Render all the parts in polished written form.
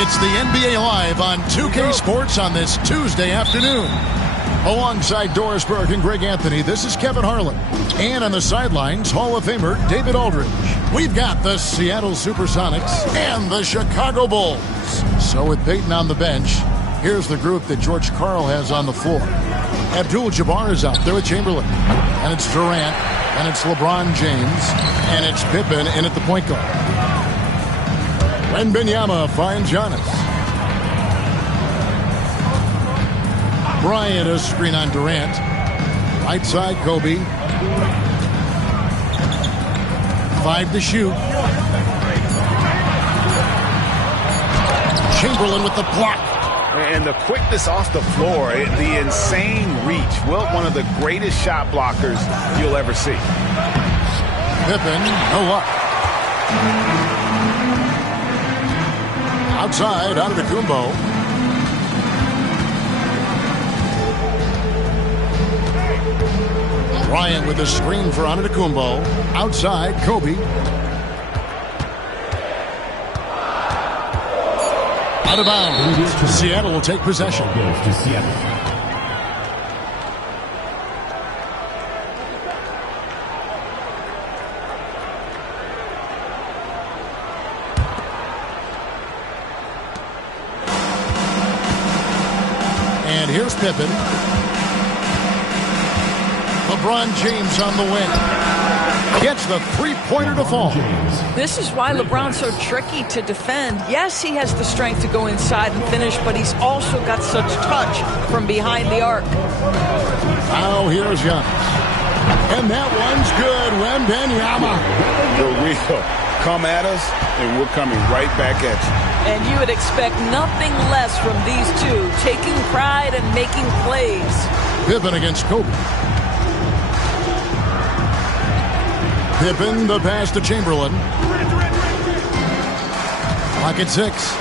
It's the NBA Live on 2K Sports on this Tuesday afternoon. Alongside Doris Burke and Greg Anthony, this is Kevin Harlan. And on the sidelines, Hall of Famer David Aldridge. We've got the Seattle Supersonics and the Chicago Bulls. So with Peyton on the bench, here's the group that George Karl has on the floor. Abdul-Jabbar is out there with Chamberlain. And it's Durant. And it's LeBron James. And it's Pippen in at the point guard. Wembanyama finds Giannis. Bryant, a screen on Durant. Right side, Kobe. 5 to shoot. Chamberlain with the block. And the quickness off the floor, the insane reach. Well, one of the greatest shot blockers you'll ever see. Pippen, no luck. Outside, Antetokounmpo. Bryant with a screen for Antetokounmpo. Outside, Kobe. Out of bounds. Seattle will take possession. And here's Pippen. LeBron James on the wing. Gets the three-pointer to fall. This is why LeBron's so tricky to defend. Yes, he has the strength to go inside and finish, but he's also got such touch from behind the arc. Now here's Giannis. And that one's good. Wembanyama. The real. Come at us, and we're coming right back at you. And you would expect nothing less from these two, taking pride and making plays. Pippen against Kobe. Pippen, the pass to Chamberlain. Clock at 6.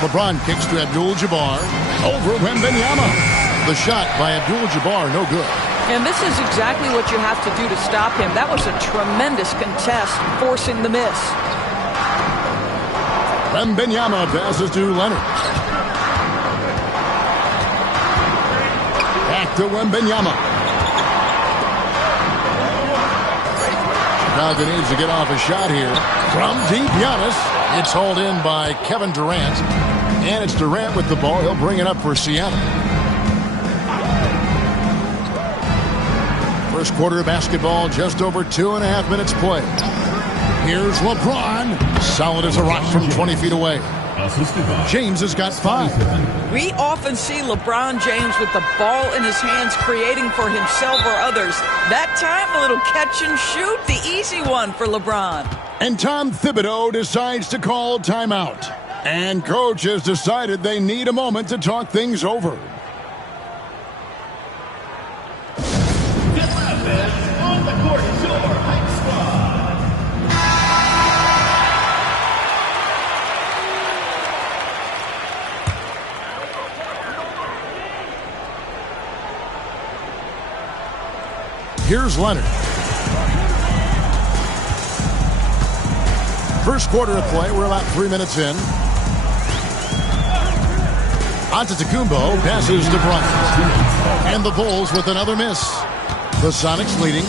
LeBron kicks to Abdul-Jabbar. Over Wembanyama. The shot by Abdul-Jabbar, no good. And this is exactly what you have to do to stop him. That was a tremendous contest, forcing the miss. Wembanyama passes to Leonard. Back to Wembanyama. Chicago needs to get off a shot here. From deep, Giannis. It's hauled in by Kevin Durant. And it's Durant with the ball. He'll bring it up for Seattle. First quarter of basketball, just over 2.5 minutes played. Here's LeBron. Solid as a rock from 20 feet away. James has got 5. We often see LeBron James with the ball in his hands creating for himself or others. That time, a little catch and shoot, the easy one for LeBron. And Tom Thibodeau decides to call timeout. And coach has decided they need a moment to talk things over. Here's Leonard. First quarter of play. We're about 3 minutes in. Antetokounmpo passes to Bryant. And the Bulls with another miss. The Sonics leading.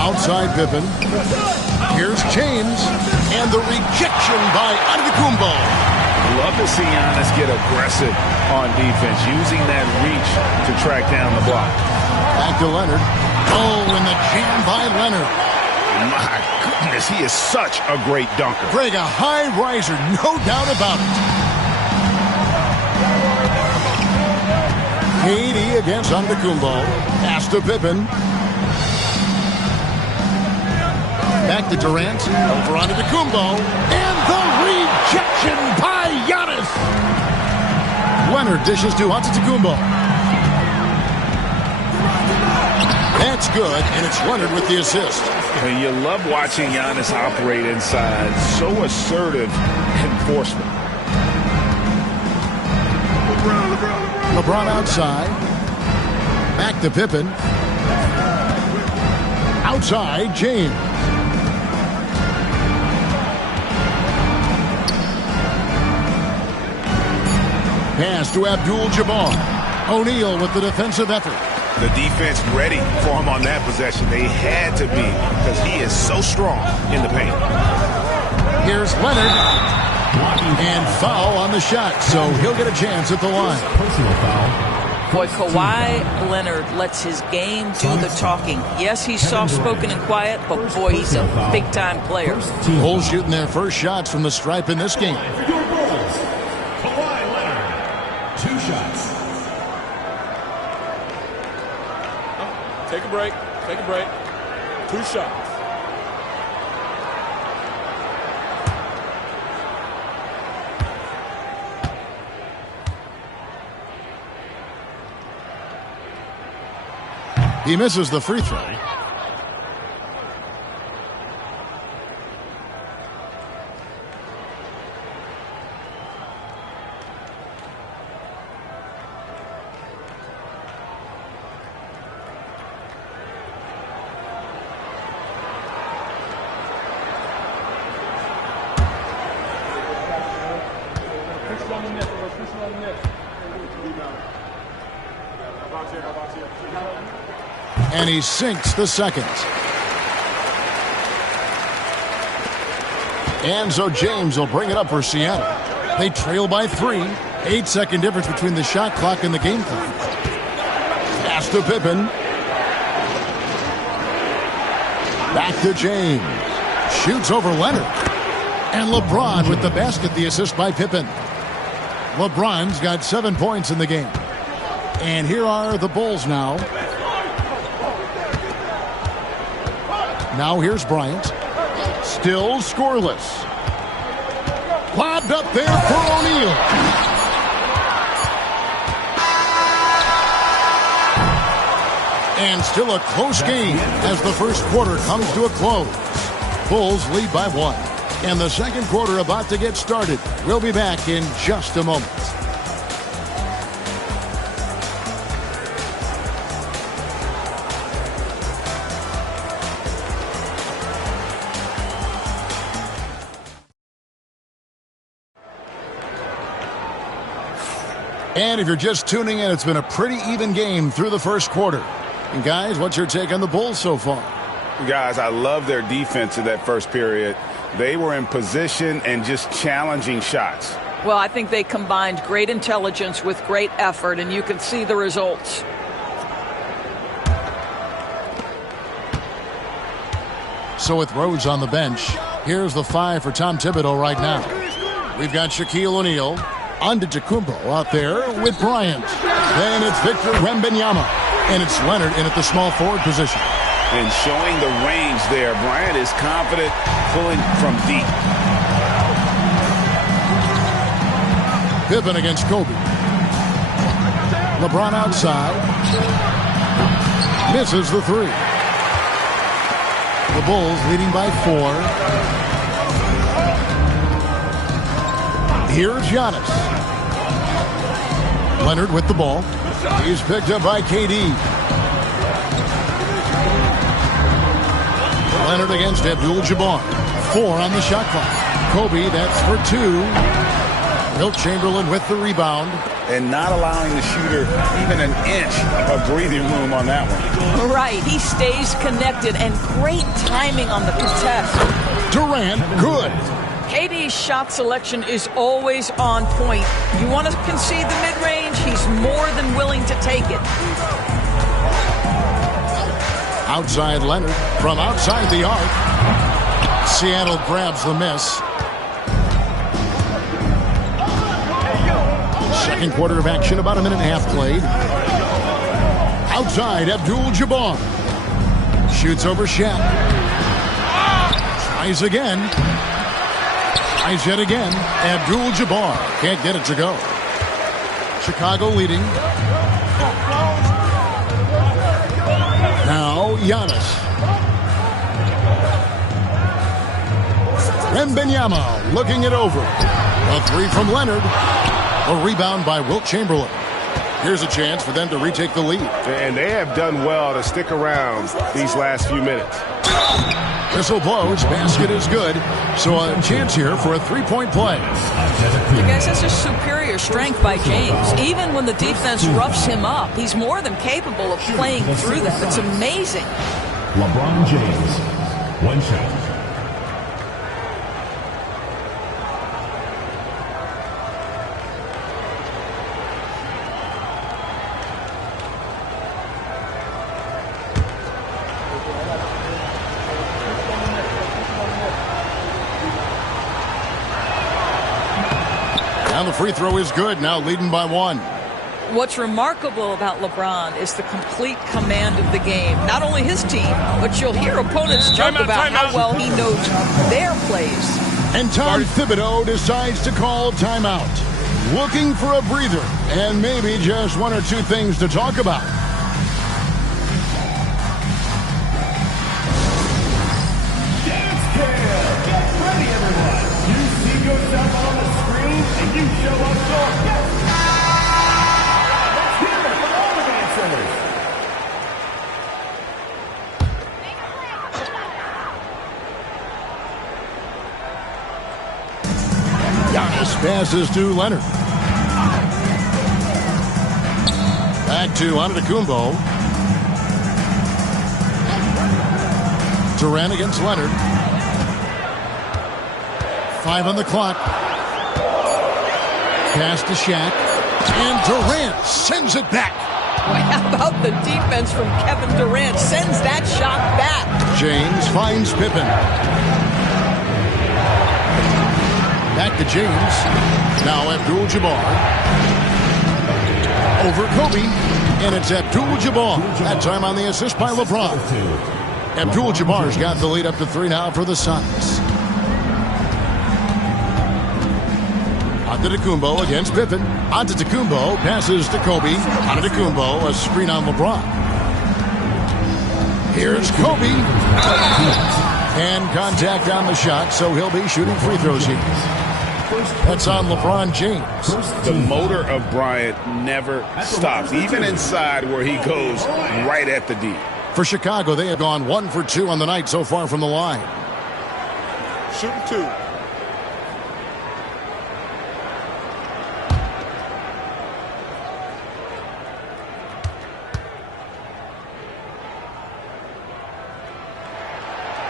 Outside Pippen. Here's James. And the rejection by Antetokounmpo. Love to see Giannis get aggressive on defense, using that reach to track down the block. Back to Leonard. Oh, and the jam by Leonard. My goodness, he is such a great dunker. Greg, a high riser, no doubt about it. KD against Antetokounmpo. Pass to Pippen. Back to Durant. Over Antetokounmpo. And the rejection by Giannis. Leonard dishes to Antetokounmpo. That's good, and it's Leonard with the assist. And you love watching Giannis operate inside. So assertive enforcement. LeBron outside. Back to Pippen. Outside, James. Pass to Abdul-Jabbar. O'Neal with the defensive effort. The defense ready for him on that possession. They had to be because he is so strong in the paint. Here's Leonard. And foul on the shot, so he'll get a chance at the line. Personal foul. Boy, Kawhi Leonard lets his game do the talking. Yes, he's soft-spoken and quiet, but boy, he's a big-time player. Bulls shooting their first shots from the stripe in this game. For your Bulls, Kawhi Leonard. 2 shots. Take a break. Take a break. 2 shots. He misses the free throw. And he sinks the second. And so James will bring it up for Seattle. They trail by 3. 8-second difference between the shot clock and the game clock. Pass to Pippen. Back to James. Shoots over Leonard. And LeBron with the basket, the assist by Pippen. LeBron's got 7 points in the game. And here are the Bulls now. Now here's Bryant. Still scoreless. Lobbed up there for O'Neal. And still a close game as the first quarter comes to a close. Bulls lead by 1. And the second quarter about to get started. We'll be back in just a moment. And if you're just tuning in, it's been a pretty even game through the first quarter. And guys, what's your take on the Bulls so far? Guys, I love their defense in that first period. They were in position and just challenging shots. Well, I think they combined great intelligence with great effort, and you can see the results. So with Rose on the bench, here's the 5 for Tom Thibodeau right now. We've got Shaquille O'Neal. Antetokounmpo out there with Bryant. Then it's Victor Wembanyama. And it's Leonard in at the small forward position. And showing the range there. Bryant is confident pulling from deep. Pippen against Kobe. LeBron outside. Misses the 3. The Bulls leading by 4. Here's Giannis. Leonard with the ball. He's picked up by KD. Leonard against Abdul-Jabbar. 4 on the shot clock. Kobe, that's for 2. Wilt Chamberlain with the rebound. And not allowing the shooter even an inch of breathing room on that one. Right, he stays connected, and great timing on the contest. Durant, good. KD's shot selection is always on point. You want to concede the mid-range, he's more than willing to take it. Outside Leonard from outside the arc. Seattle grabs the miss. Second quarter of action, about a minute and a half played. Outside, Abdul-Jabbar. Shoots over Shaq. Tries again. Tries yet again. Abdul-Jabbar can't get it to go. Chicago leading. Now Giannis. Wembanyama looking it over. A 3 from Leonard. A rebound by Wilt Chamberlain. Here's a chance for them to retake the lead. And they have done well to stick around these last few minutes. Whistle blows. Basket is good. So a chance here for a three-point play. You guys, that's just superior strength by James. Even when the defense roughs him up, he's more than capable of playing through that. It's amazing. LeBron James, one shot. And the free throw is good, now leading by 1. What's remarkable about LeBron is the complete command of the game. Not only his team, but you'll hear opponents joke about how well he knows their plays. And Tom Thibodeau decides to call timeout. Looking for a breather and maybe just one or two things to talk about. Dance Cam! Get ready, everyone! You see yourself on the screen and you show up short. Let's hear it for all the dancers! Giannis passes to Leonard. Back to Antetokounmpo. Durant against Leonard. 5 on the clock. Pass to Shaq. And Durant sends it back. Well, how about the defense from Kevin Durant? Sends that shot back. James finds Pippen. Back to James. Now Abdul-Jabbar. Over Kobe. And it's Abdul-Jabbar. That time on the assist by LeBron. Abdul-Jabbar's got the lead up to 3 now for the Suns. Antetokounmpo against Pippen. Antetokounmpo passes to Kobe. Antetokounmpo, a screen on LeBron. Here's Kobe. And contact on the shot, so he'll be shooting free throws here. That's on LeBron James. The motor of Bryant never stops, even inside where he goes right at the D. For Chicago, they have gone 1 for 2 on the night so far from the line. Shooting 2.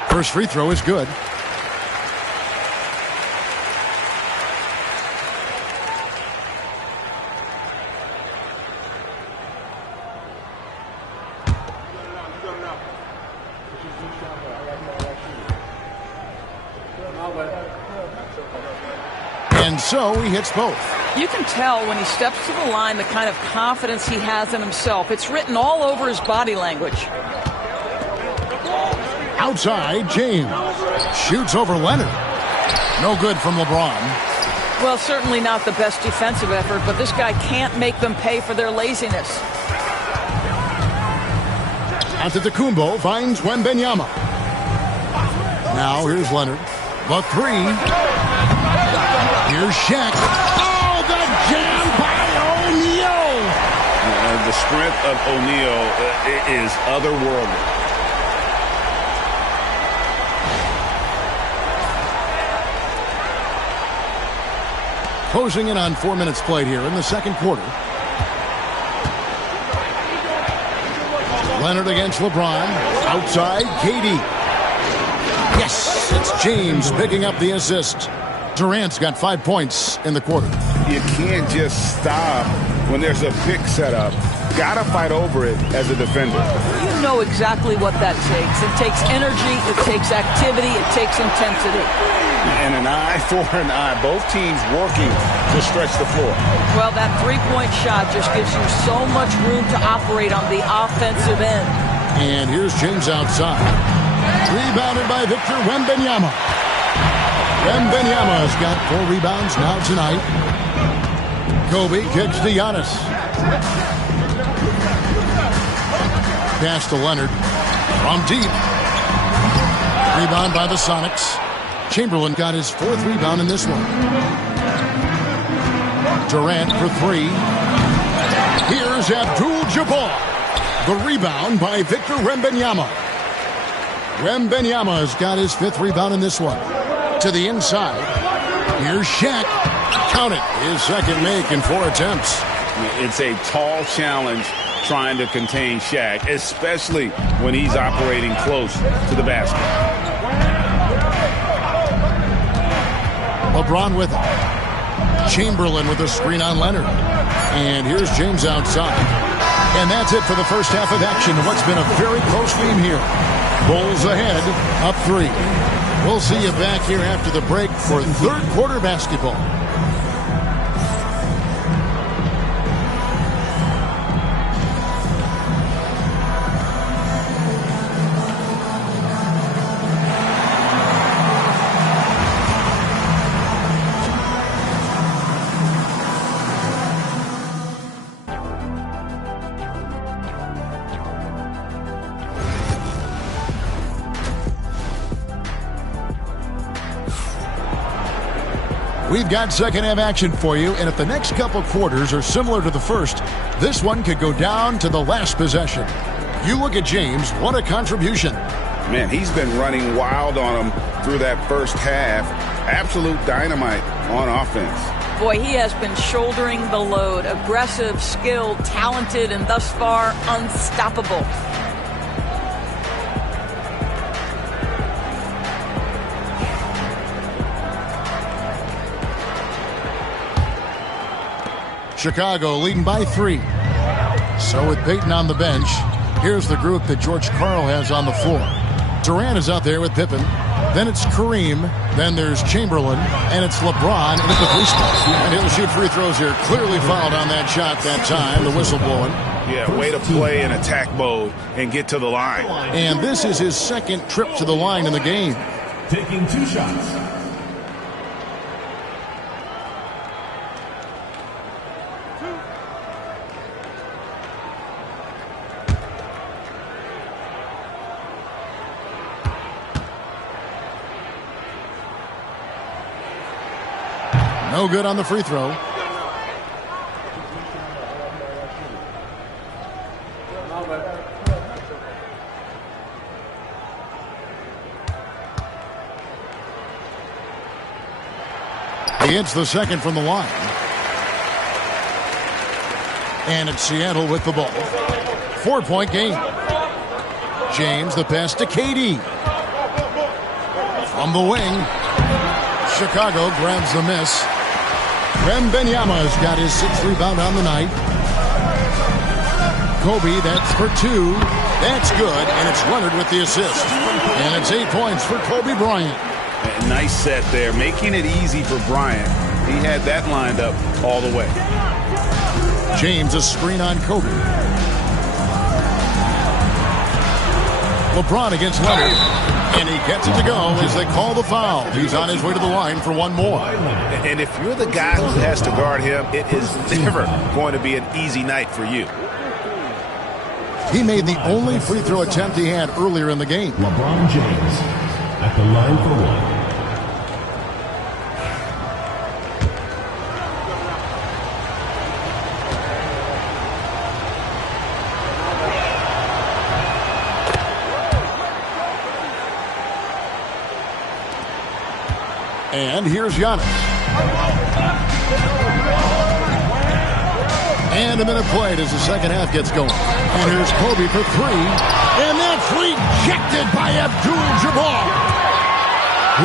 First free throw is good. And so he hits both. You can tell when he steps to the line the kind of confidence he has in himself. It's written all over his body language. Outside, James shoots over Leonard. No good from LeBron. Well, certainly not the best defensive effort, but this guy can't make them pay for their laziness. Antetokounmpo finds Wembanyama. Now here's Leonard. The 3. Here's Shaq. Oh, the jam by O'Neal. The strength of O'Neal is otherworldly. Closing in on 4 minutes played here in the second quarter. Leonard against LeBron. Outside, KD. Yes, it's James picking up the assist. Durant's got 5 points in the quarter. You can't just stop when there's a pick set up. Gotta fight over it as a defender. You know exactly what that takes. It takes energy, it takes activity, it takes intensity. And an eye for an eye. Both teams working to stretch the floor. Well, that three-point shot just gives you so much room to operate on the offensive end. And here's James outside. Rebounded by Victor Wembanyama. Wembanyama's got 4 rebounds now tonight. Kobe kicks to Giannis. Pass to Leonard. From deep. Rebound by the Sonics. Chamberlain got his 4th rebound in this one. Durant for 3. Here's Abdul-Jabbar. The rebound by Victor Wembanyama. Wembanyama's got his 5th rebound in this one. To the inside. Here's Shaq. Count it. His 2nd make in 4 attempts. It's a tall challenge trying to contain Shaq, especially when he's operating close to the basket. LeBron with it. Chamberlain with a screen on Leonard. And here's James outside. And that's it for the first half of action. What's been a very close game here. Bulls ahead, up 3. We'll see you back here after the break for 3rd quarter basketball. We've got second half action for you, and if the next couple quarters are similar to the first, this one could go down to the last possession. You look at James, what a contribution. Man, he's been running wild on him through that first half. Absolute dynamite on offense. Boy, he has been shouldering the load. Aggressive, skilled, talented, and thus far unstoppable. Chicago leading by 3. So with Peyton on the bench, here's the group that George Karl has on the floor. Durant is out there with Pippen. Then it's Kareem. Then there's Chamberlain. And it's LeBron at the 3 spot. And he'll shoot free throws here. Clearly fouled on that shot that time. The whistle blowing. Yeah, way to play in attack mode and get to the line. And this is his 2nd trip to the line in the game. Taking 2 shots. No good on the free throw. He hits the 2nd from the line. And it's Seattle with the ball. 4-point game. James, the pass to KD. From the wing. Chicago grabs the miss. Wembanyama's got his 6th rebound on the night. Kobe, that's for 2. That's good, and it's Leonard with the assist. And it's 8 points for Kobe Bryant. A nice set there, making it easy for Bryant. He had that lined up all the way. James, a screen on Kobe. LeBron against Leonard. And he gets it to go as they call the foul. He's on his way to the line for one more. And if you're the guy who has to guard him, it is never going to be an easy night for you. He made the only free throw attempt he had earlier in the game. LeBron James at the line for 1. And here's Giannis. And a minute played as the second half gets going. And here's Kobe for 3. And that's rejected by Abdul-Jabbar.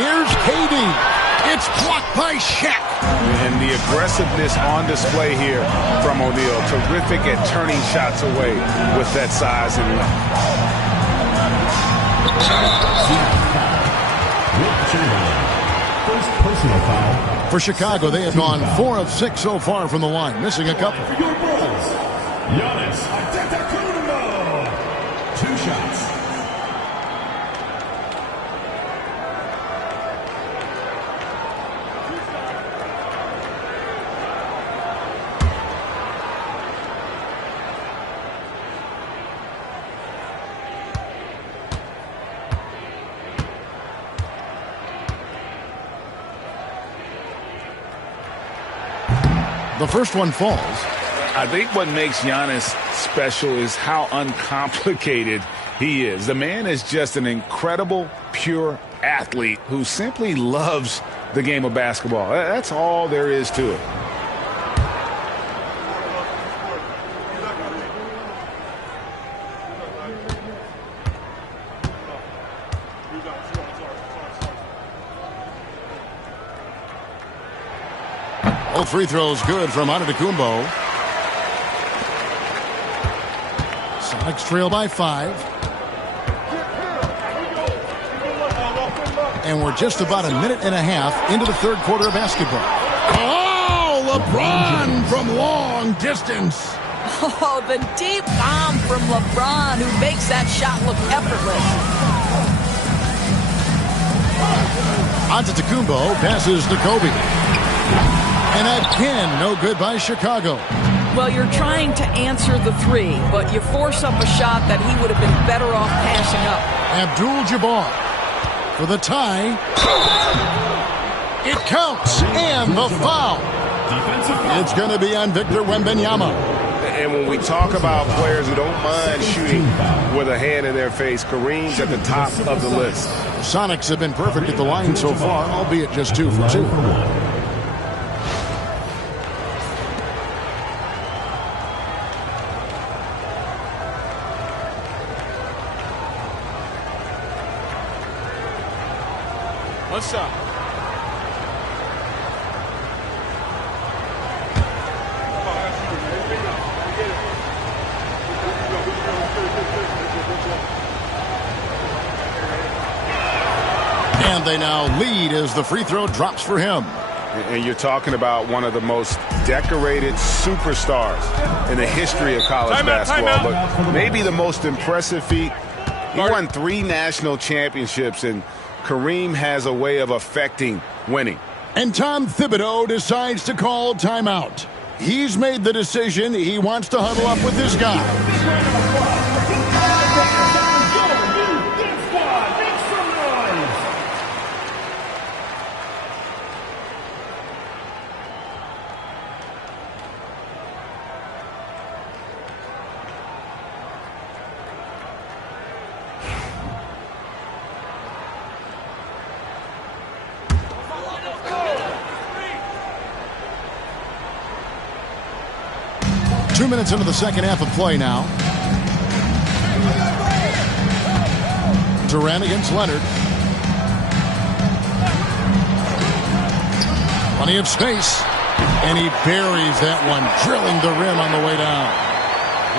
Here's KD. It's blocked by Shaq. And the aggressiveness on display here from O'Neal. Terrific at turning shots away with that size and length. First personal foul. For Chicago, they have gone 4 of 6 so far from the line, missing a couple. For your Bulls, Giannis Antetokounmpo. 2 shots. The first one falls. I think what makes Giannis special is how uncomplicated he is. The man is just an incredible, pure athlete who simply loves the game of basketball. That's all there is to it. All free throws good from Antetokounmpo. Sonics trail by 5. And we're just about a minute and a half into the third quarter of basketball. Oh, LeBron from long distance. Oh, the deep bomb from LeBron, who makes that shot look effortless. Antetokounmpo passes to Kobe. And again, no good by Chicago. Well, you're trying to answer the three, but you force up a shot that he would have been better off passing up. Abdul-Jabbar for the tie. It counts, and the foul. It's going to be on Victor Wembanyama. And when we talk about players who don't mind shooting with a hand in their face, Kareem's at the top of the list. Sonics have been perfect at the line so far, albeit just 2 for 2. One shot. And they now lead as the free throw drops for him. And you're talking about one of the most decorated superstars in the history of college basketball. But maybe the most impressive feat, he won 3 national championships, and Kareem has a way of affecting winning. And Tom Thibodeau decides to call timeout. He's made the decision. He wants to huddle up with his guys. 2 minutes into the second half of play now. Durant against Leonard. Plenty of space. And he buries that one, drilling the rim on the way down.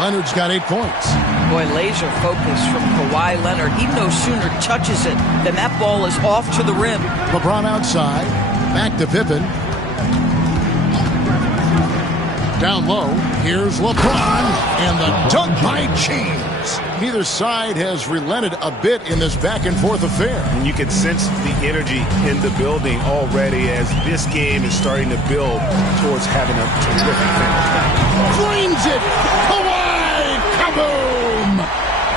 Leonard's got 8 points. Boy, laser focus from Kawhi Leonard. He no sooner touches it than that ball is off to the rim. LeBron outside. Back to Pippen. Down low, here's LeBron, and the dunk by James. Neither side has relented a bit in this back-and-forth affair. And you can sense the energy in the building already as this game is starting to build towards having a terrific finish. Drains it! Kawhi! Kaboom!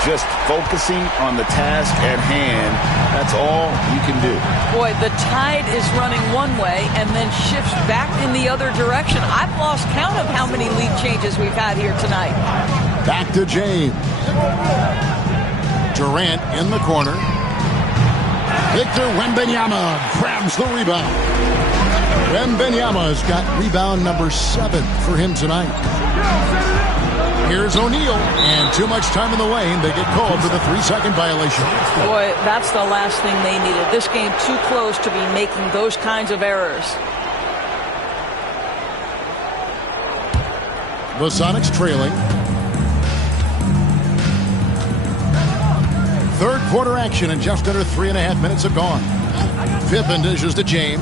Just focusing on the task at hand, that's all you can do. Boy, the tide is running one way and then shifts back in the other direction. I've lost count of how many lead changes we've had here tonight. Back to James. Durant in the corner. Victor Wembanyama grabs the rebound. Wembanyama's got rebound number 7 for him tonight. Here's O'Neal, and too much time in the lane. They get called for the 3-second violation. Boy, that's the last thing they needed. This game too close to be making those kinds of errors. The Sonics trailing. Third quarter action, and just under 3.5 minutes have gone. Pippen dishes to James.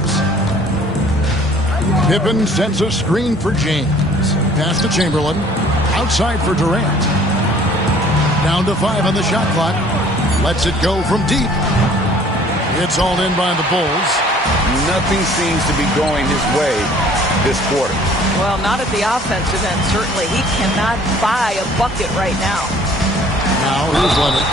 Pippen sends a screen for James. Pass to Chamberlain. Outside for Durant. Down to 5 on the shot clock. Lets it go from deep. It's all in by the Bulls. Nothing seems to be going his way this quarter. Well, not at the offensive end, certainly. He cannot buy a bucket right now. Now here's Leonard.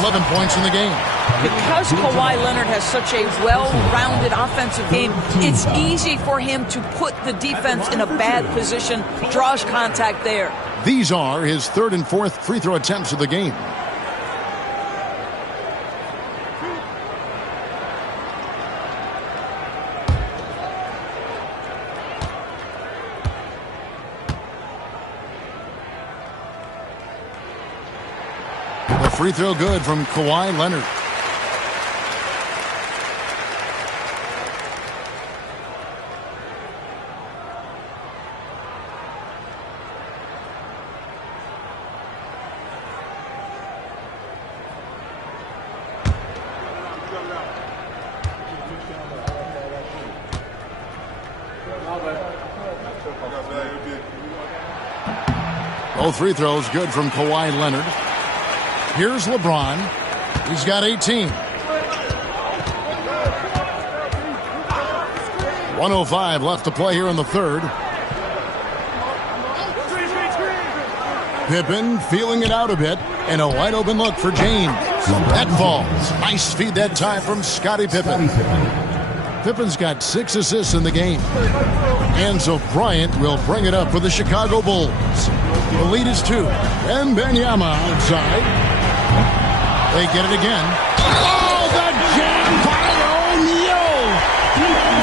11 points in the game. Because Kawhi Leonard has such a well-rounded offensive game, it's easy for him to put the defense in a bad position, draws contact there. These are his third and fourth free throw attempts of the game. The free throw good from Kawhi Leonard. Both free throws good from Kawhi Leonard. Here's LeBron. He's got 18. 1:05 left to play here in the third. Pippen feeling it out a bit, and a wide open look for James. That falls. Nice feed that time from Scottie Pippen. Pippen's got 6 assists in the game. And so Bryant will bring it up for the Chicago Bulls. The lead is 2. Wembanyama outside. They get it again. Oh, the jam by O'Neal!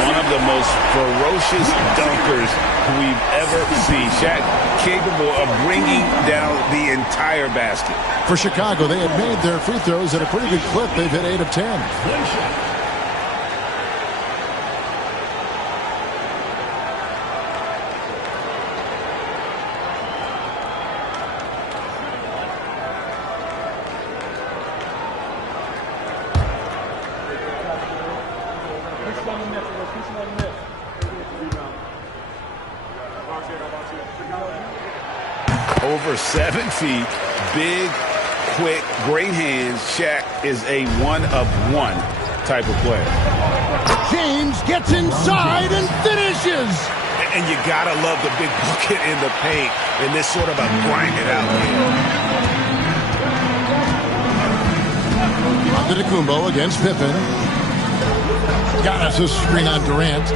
One of the most ferocious dunkers we've ever seen. Shaq capable of bringing down the entire basket. For Chicago, they have made their free throws at a pretty good clip. They've hit 8 of 10. Over 7 feet, big, quick, great hands. Shaq is a one-of-one type of player. James gets inside and finishes. And you gotta love the big bucket in the paint and this sort of a grind it out game. Antetokounmpo against Pippen. Got us a screen on Durant.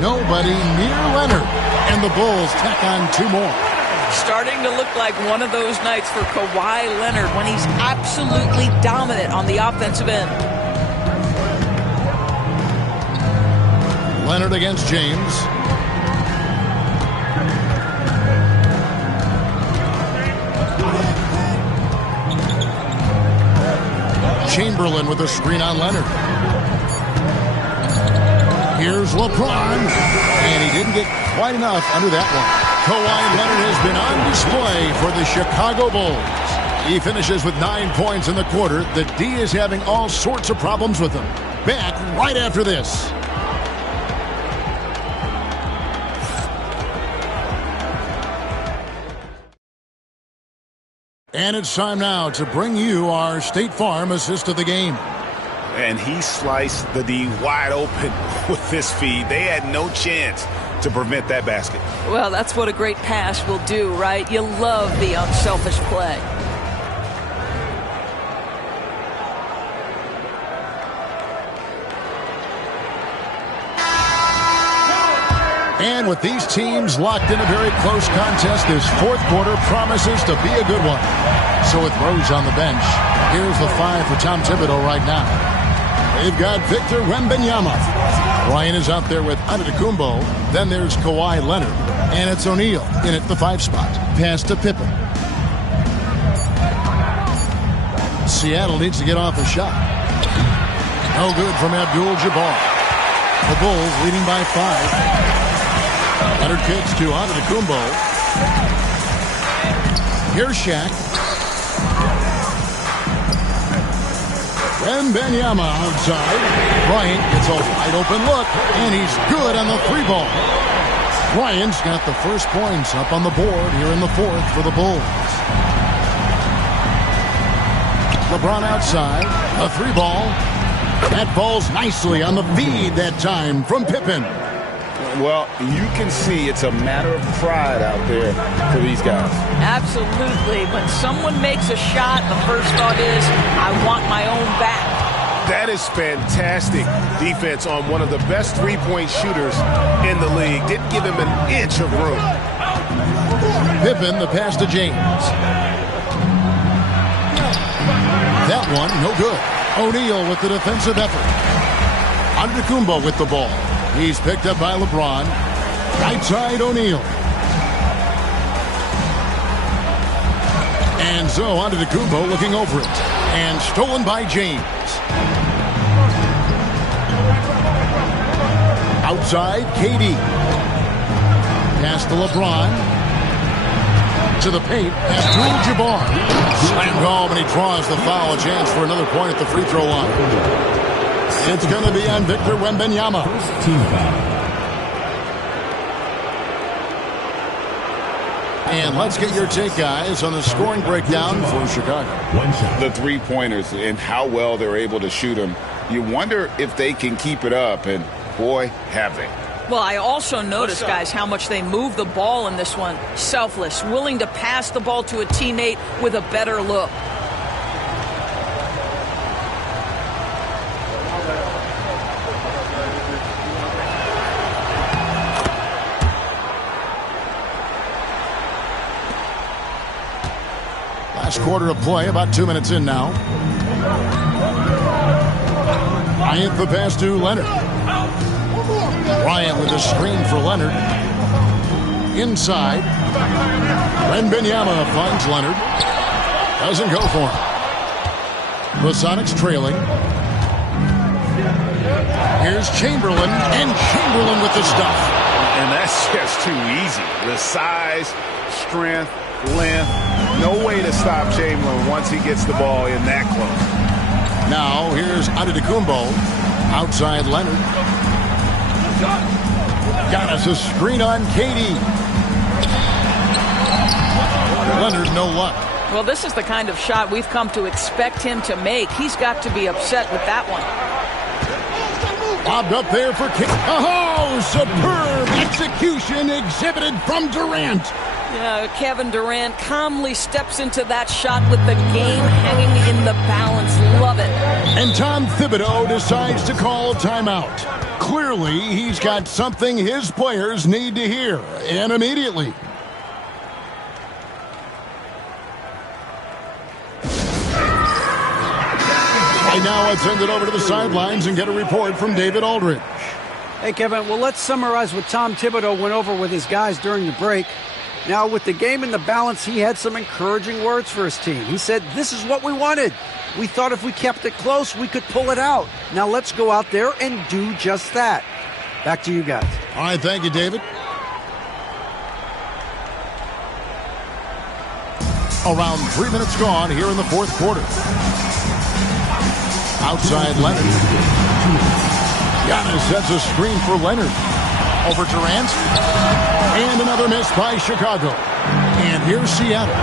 Nobody near Leonard. And the Bulls tack on 2 more. Starting to look like one of those nights for Kawhi Leonard when he's absolutely dominant on the offensive end. Leonard against James. Chamberlain with a screen on Leonard. Here's LeBron. And he didn't get quite enough under that one. Kawhi Leonard has been on display for the Chicago Bulls. He finishes with 9 points in the quarter. The D is having all sorts of problems with him. Back right after this. And it's time now to bring you our State Farm assist of the game. And he sliced the D wide open with this feed. They had no chance to prevent that basket. Well, that's what a great pass will do, right? You love the unselfish play. And with these teams locked in a very close contest, this fourth quarter promises to be a good one. So with Rose on the bench, here's the 5 for Tom Thibodeau right now. They've got Victor Wembanyama. Ryan is out there with Antetokounmpo. Then there's Kawhi Leonard. And it's O'Neal in at the 5 spot. Pass to Pippen. Seattle needs to get off a shot. No good from Abdul-Jabbar. The Bulls leading by 5. Leonard kicks to Antetokounmpo. Here's Shaq. Wembanyama outside. Bryant gets a wide open look, and he's good on the 3 ball. Bryant's got the first points up on the board here in the 4th for the Bulls. LeBron outside. A 3 ball. That falls nicely on the feed that time from Pippen. Well, you can see it's a matter of pride out there for these guys. Absolutely. When someone makes a shot, the first thought is, I want my own back. That is fantastic defense on one of the best three-point shooters in the league. Didn't give him an inch of room. Pippen, the pass to James. That one, no good. O'Neal with the defensive effort. Antetokounmpo with the ball. He's picked up by LeBron. Right side, O'Neal. And so Antetokounmpo looking over it. And stolen by James. Outside, KD. Pass to LeBron. To the paint, and Abdul-Jabbar. Slammed home, and he draws the foul. A chance for another point at the free throw line. It's going to be on Victor Wembanyama. And let's get your take, guys, on the scoring breakdown for Chicago. The three-pointers and how well they're able to shoot them. You wonder if they can keep it up, and boy, have they. Well, I also noticed, guys, how much they move the ball in this one. Selfless, willing to pass the ball to a teammate with a better look. Last quarter of play, about 2 minutes in now. Bryant the pass to Leonard. Bryant with a screen for Leonard. Inside. Wembanyama finds Leonard. Doesn't go for him. The Sonics trailing. Here's Chamberlain, and Chamberlain with the stuff. And that's just too easy. The size, strength, length. No way to stop Chamberlain once he gets the ball in that close. Now here's Antetokounmpo. Outside Leonard. Got us a screen on KD. Leonard, no luck. Well, this is the kind of shot we've come to expect him to make. He's got to be upset with that one. Bobbed up there for King. Oh, superb execution exhibited from Durant. Yeah, Kevin Durant calmly steps into that shot with the game hanging in the balance. Love it. And Tom Thibodeau decides to call timeout. Clearly, he's got something his players need to hear, and immediately. Right now, let's send it over to the sidelines and get a report from David Aldridge. Hey, Kevin, well, let's summarize what Tom Thibodeau went over with his guys during the break. Now, with the game in the balance, he had some encouraging words for his team. He said, this is what we wanted. We thought if we kept it close, we could pull it out. Now let's go out there and do just that. Back to you guys. All right, thank you, David. Around 3 minutes gone here in the fourth quarter. Outside Leonard. Giannis sets a screen for Leonard. Over Durant. And another miss by Chicago. And here's Seattle.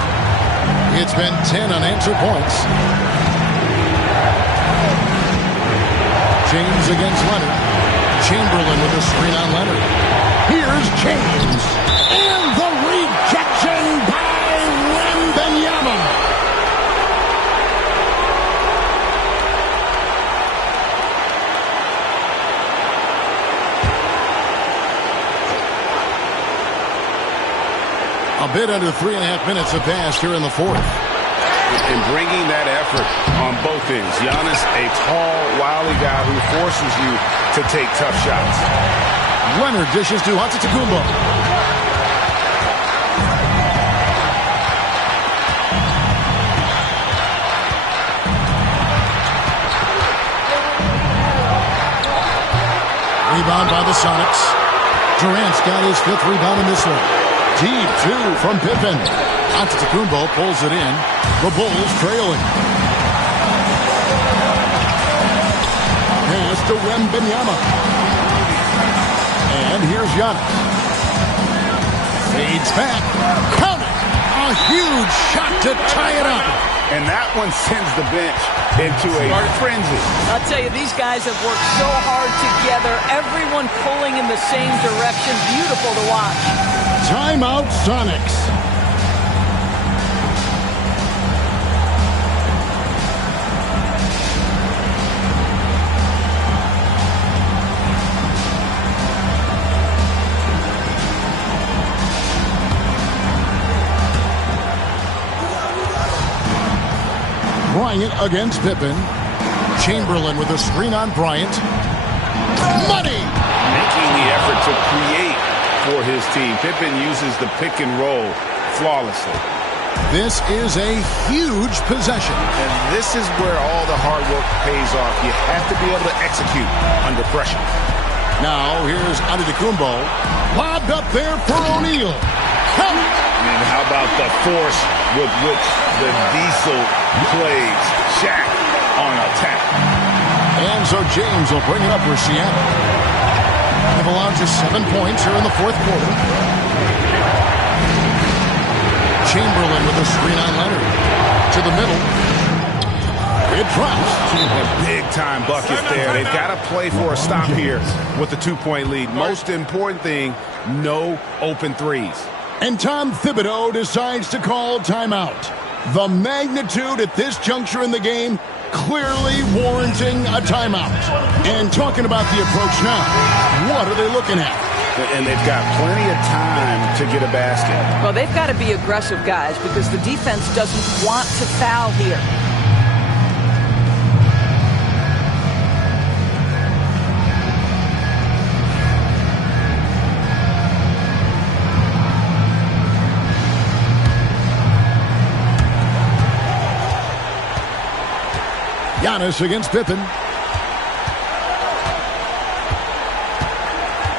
It's been 10 unanswered points. James against Leonard. Chamberlain with a screen on Leonard. Here's James. And the rejection by Wembanyama. A bit under 3.5 minutes have passed here in the fourth. And bringing that effort on both ends. Giannis, a tall, wily guy who forces you to take tough shots. Leonard dishes to Antetokounmpo. Rebound by the Sonics. Durant's got his fifth rebound in this one. Deep two from Pippen. Antetokounmpo pulls it in. The Bulls trailing. Pass to Wembanyama. And here's Giannis. Fades back. Count it. A huge shot to tie it up. And that one sends the bench into a frenzy. I'll tell you, these guys have worked so hard together. Everyone pulling in the same direction. Beautiful to watch. Timeout, Sonics. Bryant against Pippen. Chamberlain with a screen on Bryant. Money! Making the effort to create for his team. Pippen uses the pick and roll flawlessly. This is a huge possession. And this is where all the hard work pays off. You have to be able to execute under pressure. Now, here's Antetokounmpo. Lobbed up there for O'Neal. And how about the force with which the Diesel plays Shaq on attack? And so James will bring it up for Seattle. They've allowed just 7 points here in the fourth quarter. Chamberlain with a screen on Leonard. To the middle. It drops. A big-time bucket there. They've got to play for a stop here with the 2-point lead. Most important thing, no open threes. And Tom Thibodeau decides to call timeout. The magnitude at this juncture in the game clearly warranting a timeout. And talking about the approach now, what are they looking at? And they've got plenty of time to get a basket. Well, they've got to be aggressive, guys, because the defense doesn't want to foul here. Giannis against Pippen.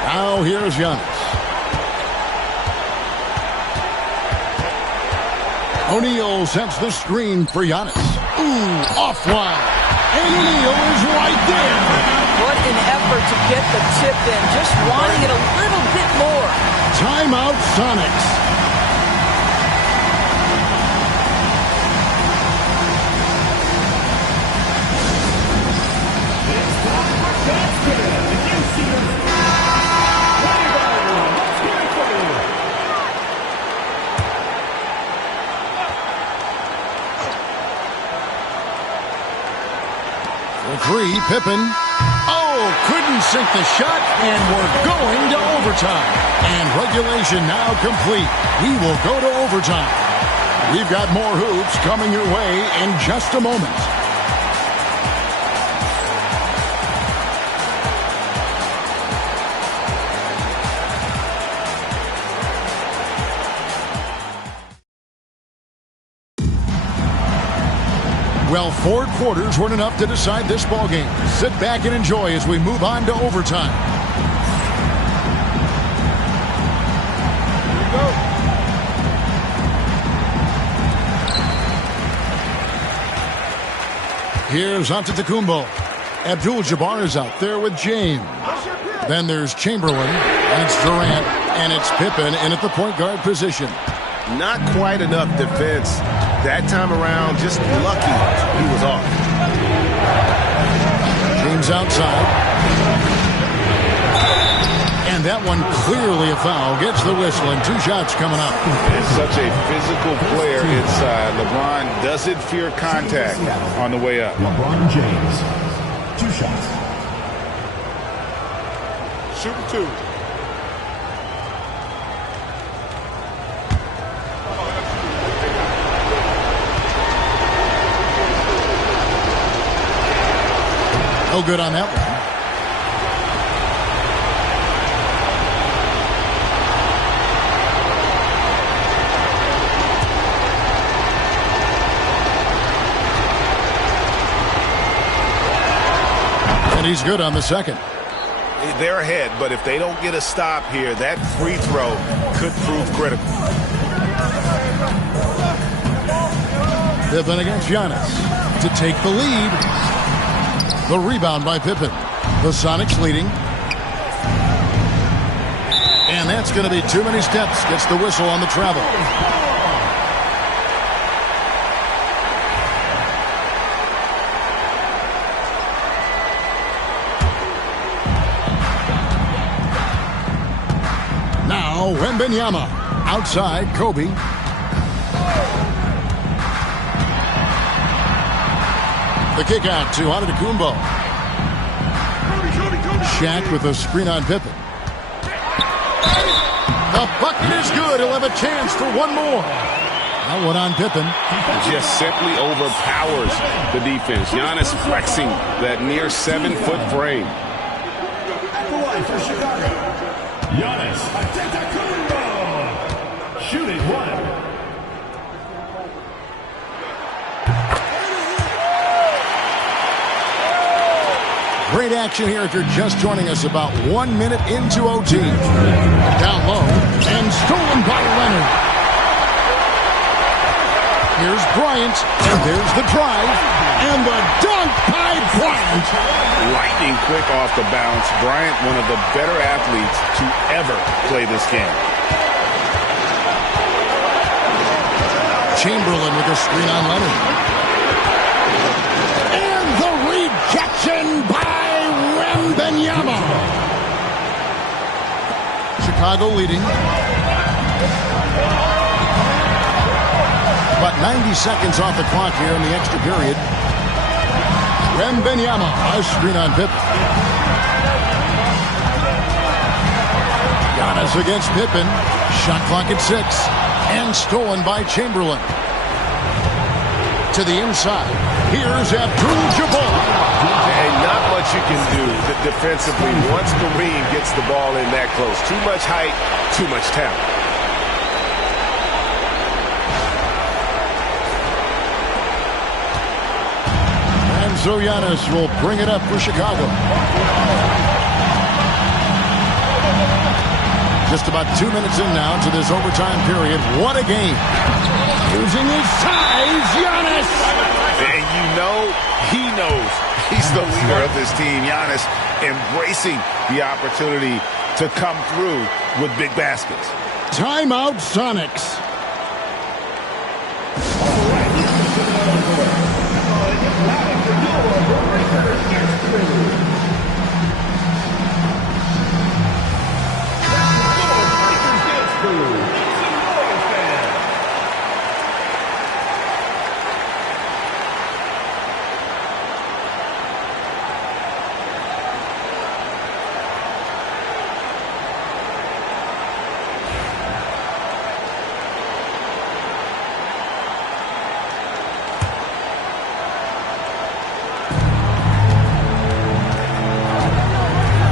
Now here's Giannis. O'Neal sets the screen for Giannis. Ooh, offline. And O'Neal is right there. What an effort to get the tip in. Just wanting it a little bit more. Timeout Sonics. Three, Pippen. Oh, couldn't sink the shot, and we're going to overtime. And regulation now complete. We will go to overtime. We've got more hoops coming your way in just a moment. Well, 4 quarters weren't enough to decide this ballgame. Sit back and enjoy as we move on to overtime. Here's Antetokounmpo. Abdul-Jabbar is out there with James. Then there's Chamberlain, and it's Durant, and it's Pippen in at the point guard position. Not quite enough defense that time around. Just lucky he was off. James outside. And that one clearly a foul. Gets the whistle, and 2 shots coming up. It's such a physical player inside. LeBron doesn't fear contact on the way up. LeBron James, 2 shots. Shooting 2. No good on that one. And he's good on the second. They're ahead, but if they don't get a stop here, that free throw could prove critical. Pippen against Giannis to take the lead. The rebound by Pippen. The Sonics leading. And that's going to be too many steps. Gets the whistle on the travel. Now Wembanyama. Outside, Kobe. The kick out to Antetokounmpo. Shaq with a screen on Pippen. The bucket is good. He'll have a chance for one more. That one on Pippen. Just simply overpowers the defense. Giannis flexing that near 7-foot frame. At the line for Chicago, Giannis Antetokounmpo. Shooting one. Great action here if you're just joining us, about 1 minute into OT. Down low and stolen by Leonard. Here's Bryant, and there's the drive, and the dunk by Bryant. Lightning quick off the bounce. Bryant, one of the better athletes to ever play this game. Chamberlain with a screen on Leonard. And the rejection by Wembanyama. Chicago leading. About 90 seconds off the clock here in the extra period. Wembanyama, a screen on Pippen. Giannis against Pippen. Shot clock at 6. And stolen by Chamberlain. To the inside. Here's Abdul-Jabbar. And not much you can do defensively once Kareem gets the ball in that close. Too much height, too much talent. And so Giannis will bring it up for Chicago. Just about 2 minutes in now to this overtime period. What a game. Using his size, Giannis. And you know, he knows he's the leader of this team. Giannis embracing the opportunity to come through with big baskets. Timeout, Sonics.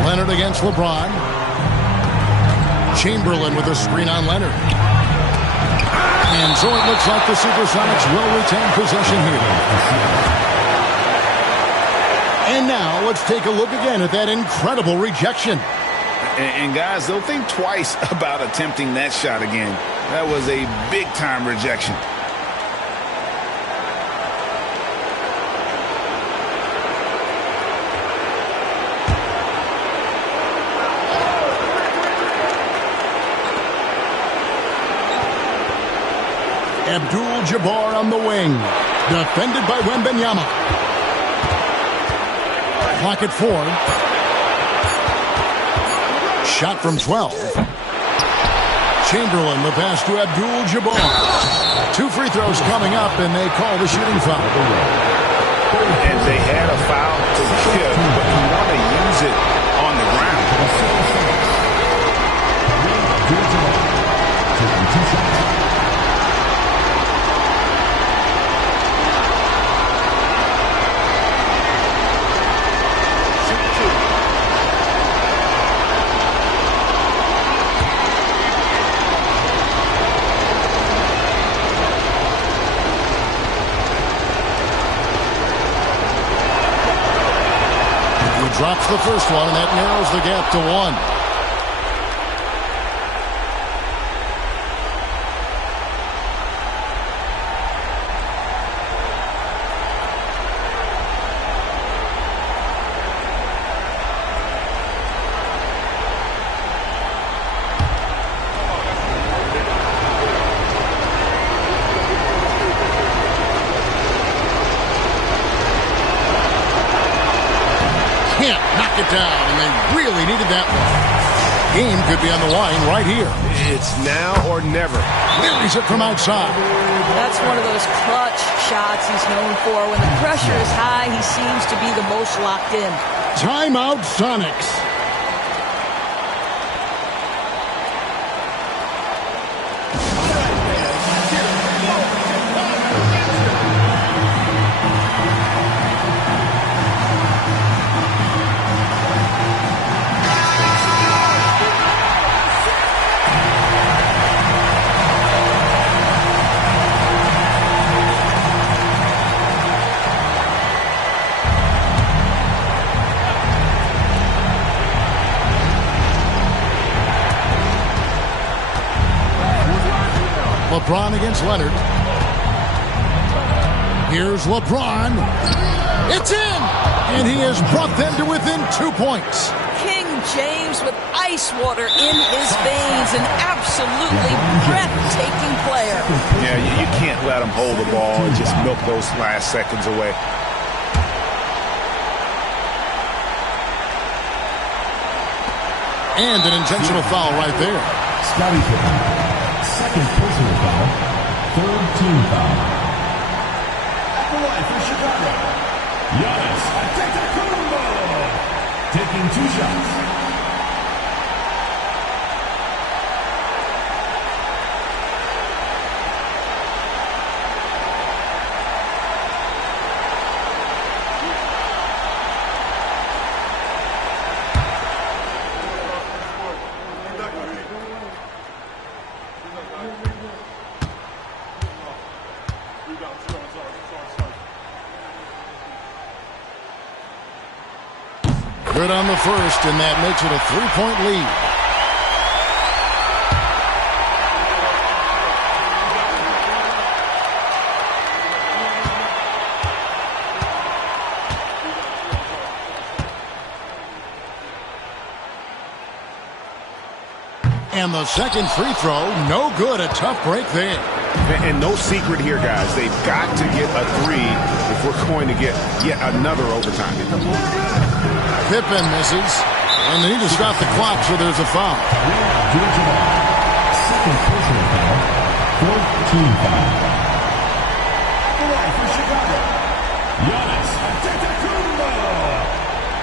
Leonard against LeBron. Chamberlain with a screen on Leonard. And so it looks like the Supersonics will retain possession here. And now let's take a look again at that incredible rejection. And guys, they'll think twice about attempting that shot again. That was a big-time rejection. Abdul-Jabbar on the wing. Defended by Wembanyama. Clock at 4. Shot from 12. Chamberlain, the pass to Abdul-Jabbar. 2 free throws coming up, and they call the shooting foul. And they had a foul to give, but you want to use it on the ground. Drops the first one, and that narrows the gap to 1. Down, and they really needed that one. Game could be on the line right here. It's now or never. Buries it from outside. That's one of those clutch shots he's known for. When the pressure is high, he seems to be the most locked in. Timeout, Sonics. LeBron against Leonard. Here's LeBron. It's in! And he has brought them to within 2 points. King James with ice water in his veins. An absolutely breathtaking player. Yeah, you can't let him hold the ball and just milk those last seconds away. And an intentional foul right there. Scottie Pippen, second personal foul, third team foul. At the line for Chicago, Giannis Antetokounmpo, taking 2 shots. Good on the first, and that makes it a 3-point lead. And the second free throw, no good. A tough break there. And no secret here, guys. They've got to get a 3 if we're going to get yet another overtime. Pippen misses, and they need to stop the clock, so there's a foul. Second personal foul, fourth team foul. At the line for Chicago, Giannis Antetokounmpo,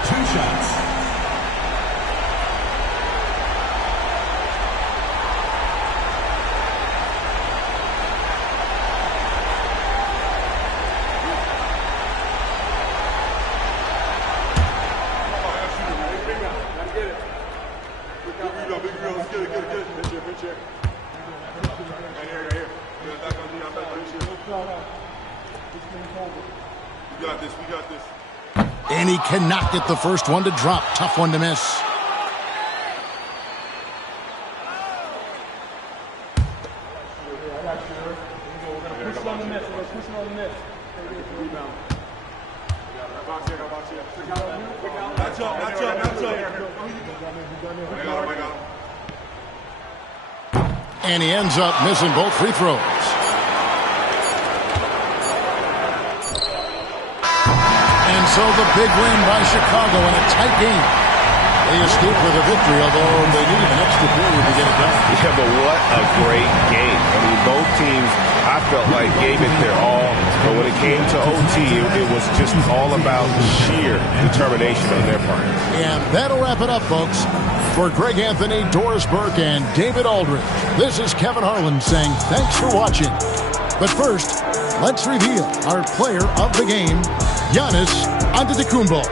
2 shots. And he cannot get the first one to drop. Tough one to miss. And he ends up missing both free throws. And so the big win by Chicago in a tight game. They escape with a victory, although they needed an extra period to get it done. Yeah, but what a great game. I mean, both teams, I felt like, gave it their all. But when it came to OT, it was just all about sheer determination on their part. And that'll wrap it up, folks. For Greg Anthony, Doris Burke, and David Aldridge, this is Kevin Harlan saying thanks for watching. But first, let's reveal our player of the game, Giannis Antetokounmpo.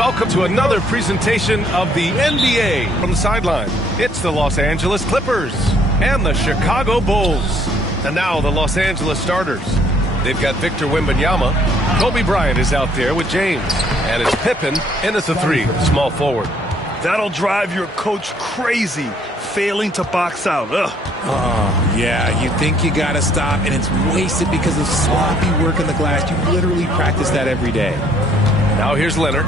welcome to another presentation of the NBA from the sideline. It's the Los Angeles Clippers and the Chicago Bulls. And now the Los Angeles starters. They've got Victor Wembanyama. Kobe Bryant is out there with James. And it's Pippen in at the 3, small forward. That'll drive your coach crazy, failing to box out. Ugh. Oh, yeah, you think you got to stop, and it's wasted because of sloppy work on the glass. You literally practice that every day. Now here's Leonard.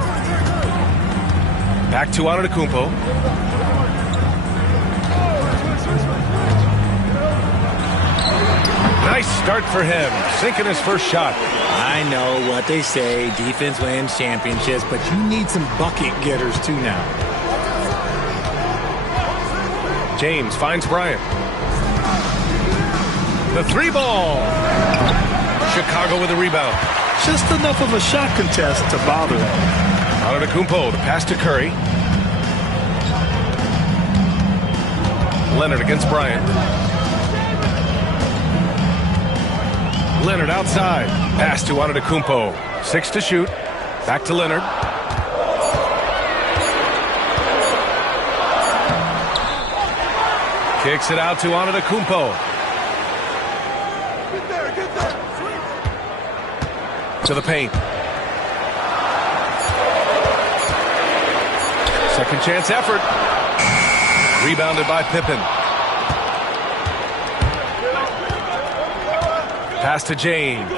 Back to Antetokounmpo. Nice start for him, sinking his first shot. I know what they say, defense wins championships, but you need some bucket getters too now. James finds Bryant. The 3-ball. Chicago with a rebound. Just enough of a shot contest to bother them. Antetokounmpo, the pass to Curry. Leonard against Bryant. Leonard outside. Pass to Antetokounmpo. 6 to shoot. Back to Leonard. Kicks it out to Antetokounmpo. To the paint. Second chance effort. Rebounded by Pippen. Pass to James.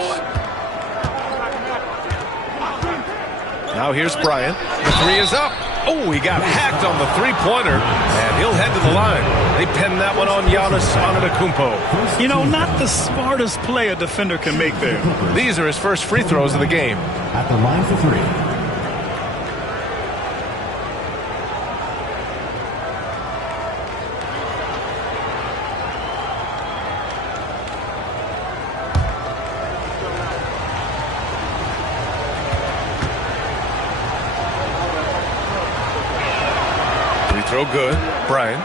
Now here's Bryant. The 3 is up. Oh, he got hacked on the 3-pointer, and he'll head to the line. They pinned that one on Giannis Antetokounmpo. You know, not the smartest play a defender can make there. These are his first free throws of the game. At the line for 3. Throw good. Bryant.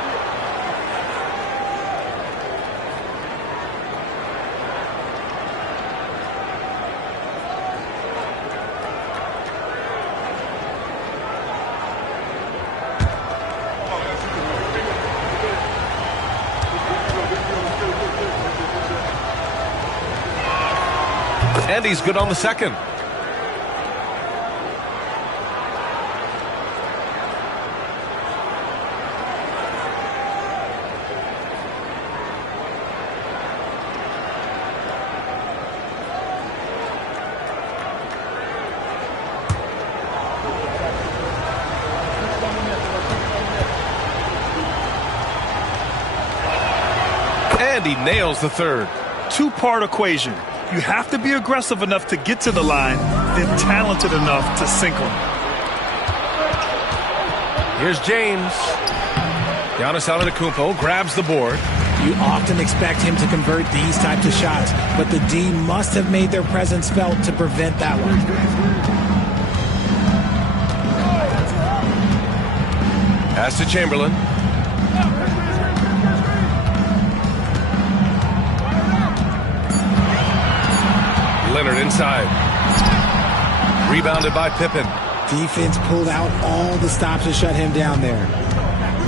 And he's good on the second. And he nails the third. Two-part equation. You have to be aggressive enough to get to the line, then talented enough to sink them. Here's James. Giannis Antetokounmpo grabs the board. You often expect him to convert these types of shots, but the D must have made their presence felt to prevent that one. Pass to Chamberlain. Leonard inside. Rebounded by Pippen. Defense pulled out all the stops to shut him down there.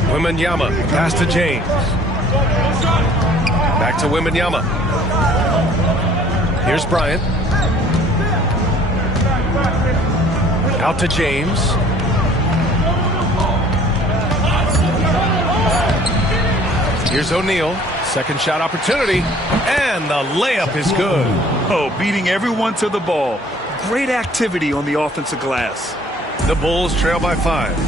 Wembanyama, pass to James. Back to Wembanyama. Here's Bryant. Out to James. Here's O'Neal. Second shot opportunity. And the layup is good. Oh, beating everyone to the ball. Great activity on the offensive glass. The Bulls trail by 5.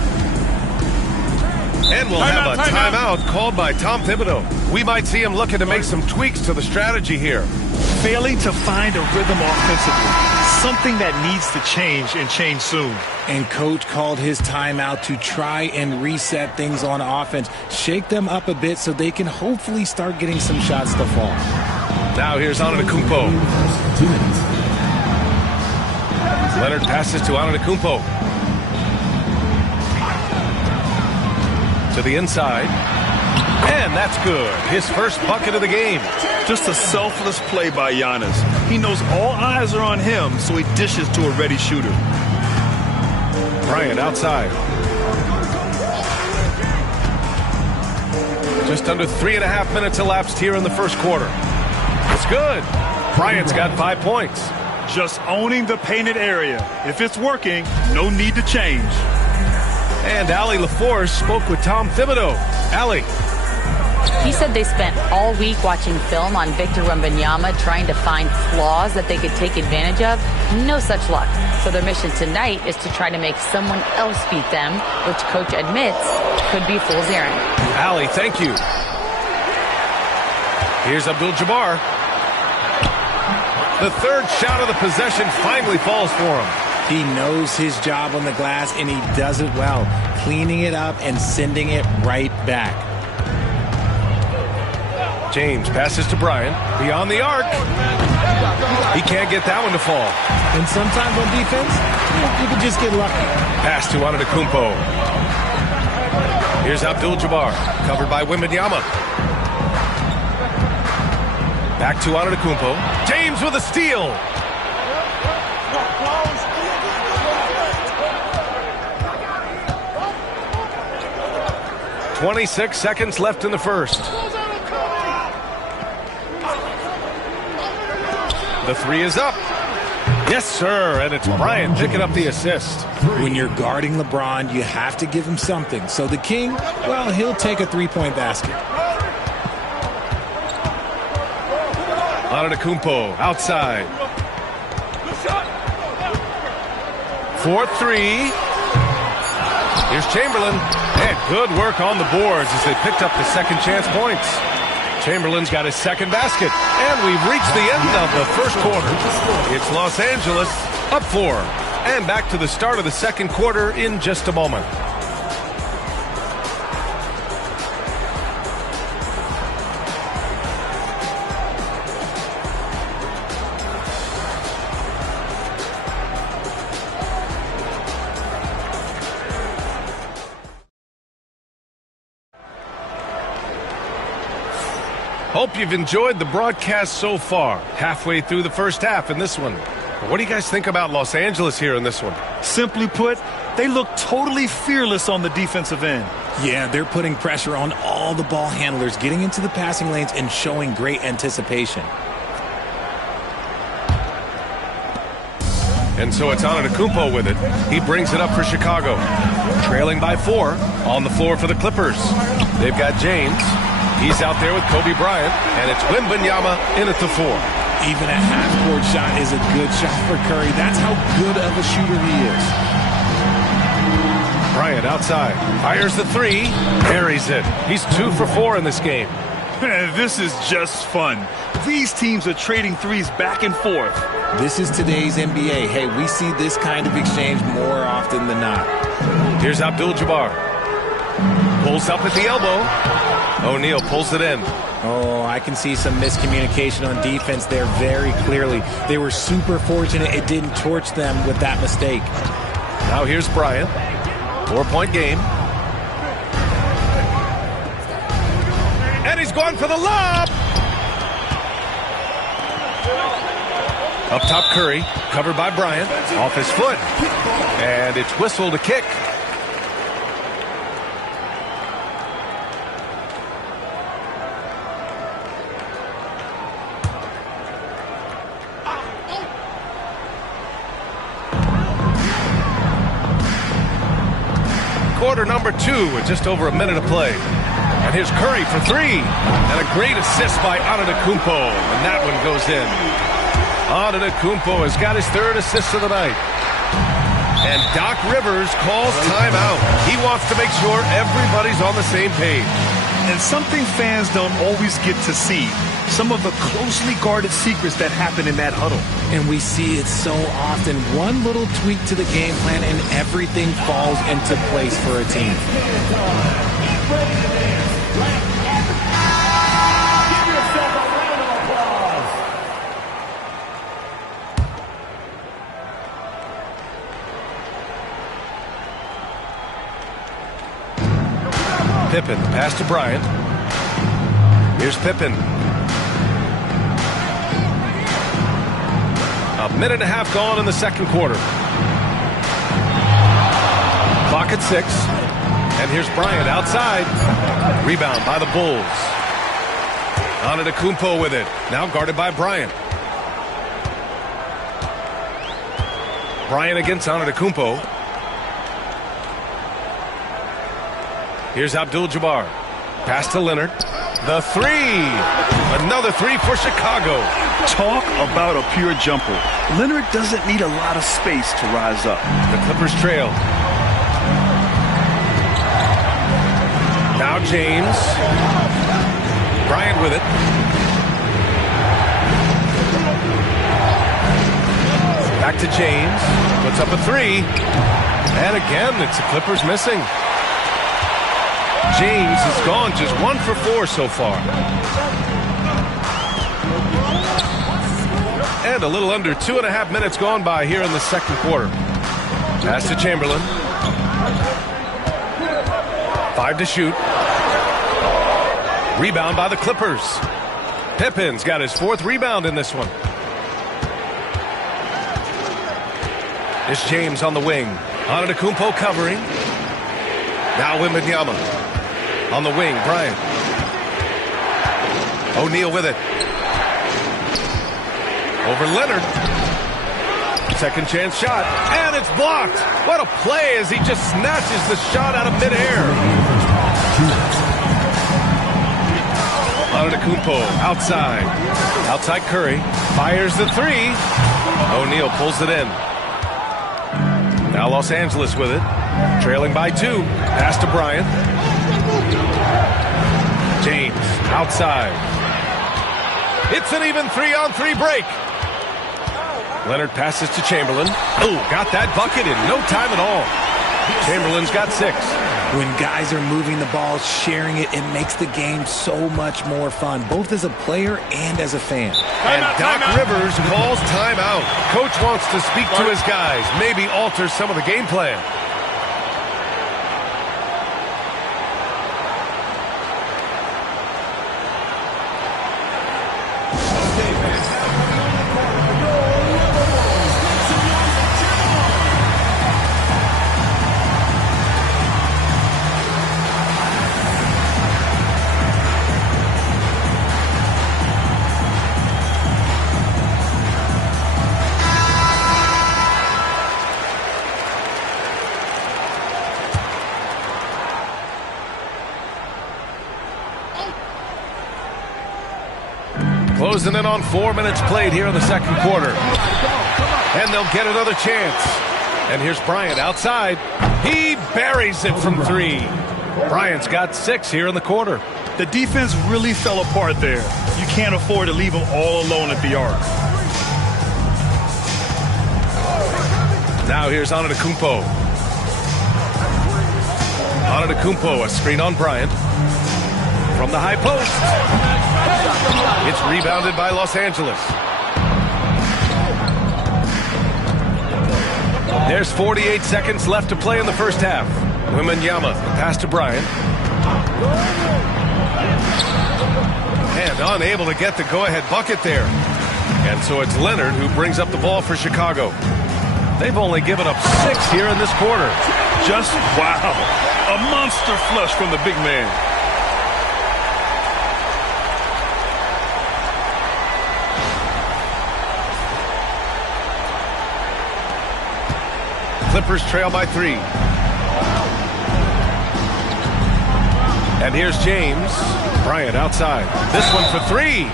And we'll have a timeout called by Tom Thibodeau. We might see him looking to make some tweaks to the strategy here. Failing to find a rhythm offensively. Something that needs to change and change soon. And coach called his timeout to try and reset things on offense. Shake them up a bit so they can hopefully start getting some shots to fall. Now here's Antetokounmpo. 2 minutes. Leonard passes to Antetokounmpo. To the inside. And that's good. His first bucket of the game. Just a selfless play by Giannis. He knows all eyes are on him, so he dishes to a ready shooter. Bryant outside. Just under 3.5 minutes elapsed here in the first quarter. It's good. Bryant's got 5 points. Just owning the painted area. If it's working, no need to change. And Allie LaForce spoke with Tom Thibodeau. Allie. He said they spent all week watching film on Victor Wembanyama, trying to find flaws that they could take advantage of. No such luck. So their mission tonight is to try to make someone else beat them, which coach admits could be fool's errand. Allie, thank you. Here's Abdul-Jabbar. The third shot of the possession finally falls for him. He knows his job on the glass, and he does it well, cleaning it up and sending it right back. James passes to Bryant. Beyond the arc. He can't get that one to fall. And sometimes on defense, you can just get lucky. Pass to Antetokounmpo. Here's Abdul-Jabbar, covered by Wembanyama. Back to Antetokounmpo. James with a steal. "26 seconds left in the first. The three is up. Yes, sir, and it's Bryant picking up the assist. When you're guarding LeBron, you have to give him something. So the King, well, he'll take a three-point basket. Antetokounmpo outside. 4-3. Here's Chamberlain. And good work on the boards as they picked up the second chance points. Chamberlain's got his second basket. And we've reached the end of the first quarter. It's Los Angeles up 4. And back to the start of the second quarter in just a moment. Hope you've enjoyed the broadcast so far. Halfway through the first half in this one. What do you guys think about Los Angeles here in this one? Simply put, they look totally fearless on the defensive end. Yeah, they're putting pressure on all the ball handlers, getting into the passing lanes and showing great anticipation. And so it's Antetokounmpo with it. He brings it up for Chicago. Trailing by 4 on the floor for the Clippers. They've got James. He's out there with Kobe Bryant, and it's Wembanyama in at the 4. Even a half-court shot is a good shot for Curry. That's how good of a shooter he is. Bryant outside. Fires the 3. Carries it. He's 2 for 4 in this game. This is just fun. These teams are trading threes back and forth. This is today's NBA. Hey, we see this kind of exchange more often than not. Here's Abdul-Jabbar. Pulls up at the elbow. O'Neal pulls it in. Oh, I can see some miscommunication on defense there very clearly. They were super fortunate it didn't torch them with that mistake. Now here's Bryant. 4-point game. And he's gone for the lob. Up top, Curry, covered by Bryant. Off his foot. And it's whistled a kick. Quarter number 2 with just over a minute of play. And here's Curry for 3. And a great assist by Antetokounmpo. And that one goes in. Antetokounmpo has got his 3rd assist of the night. And Doc Rivers calls timeout. He wants to make sure everybody's on the same page. And something fans don't always get to see. Some of the closely guarded secrets that happen in that huddle. And we see it so often. One little tweak to the game plan and everything falls into place for a team. Give yourself a round of applause. Pippen, pass to Bryant. Here's Pippen. A minute and a half gone in the second quarter. Clock at 6. And here's Bryant outside. Rebound by the Bulls. Antetokounmpo with it. Now guarded by Bryant. Bryant against Antetokounmpo. Here's Abdul-Jabbar. Pass to Leonard. The three. Another three for Chicago. Talk about a pure jumper. Leonard doesn't need a lot of space to rise up. The Clippers trail. Now James. Bryant with it. Back to James. Puts up a three. And again, it's the Clippers missing. James has gone just 1 for 4 so far. And a little under 2.5 minutes gone by here in the second quarter. Pass to Chamberlain. 5 to shoot. Rebound by the Clippers. Pippen's got his 4th rebound in this one. It's James on the wing. Antetokounmpo covering. Now Wembanyama. On the wing, Bryant. O'Neal with it. Over Leonard. Second chance shot. And it's blocked. What a play as he just snatches the shot out of midair. Antetokounmpo outside. Outside Curry. Fires the three. O'Neal pulls it in. Now Los Angeles with it. Trailing by 2. Pass to Bryant. James outside. It's an even 3-on-3 break. Leonard passes to Chamberlain. Oh, got that bucket in no time at all. Chamberlain's got 6. When guys are moving the ball, sharing it, it makes the game so much more fun, both as a player and as a fan. And Doc Rivers calls timeout. Coach wants to speak to his guys, maybe alter some of the game plan. Closing in on 4 minutes played here in the second quarter. And they'll get another chance. And here's Bryant outside. He buries it from 3. Bryant's got 6 here in the quarter. The defense really fell apart there. You can't afford to leave them all alone at the arc. Now here's Antetokounmpo. Antetokounmpo, a screen on Bryant. From the high post. It's rebounded by Los Angeles. There's 48 seconds left to play in the first half. Wembanyama, pass to Bryant. And unable to get the go-ahead bucket there. And so it's Leonard who brings up the ball for Chicago. They've only given up 6 here in this quarter. Just wow. A monster flush from the big man. Clippers trail by 3. And here's James. Bryant outside. This one for 3.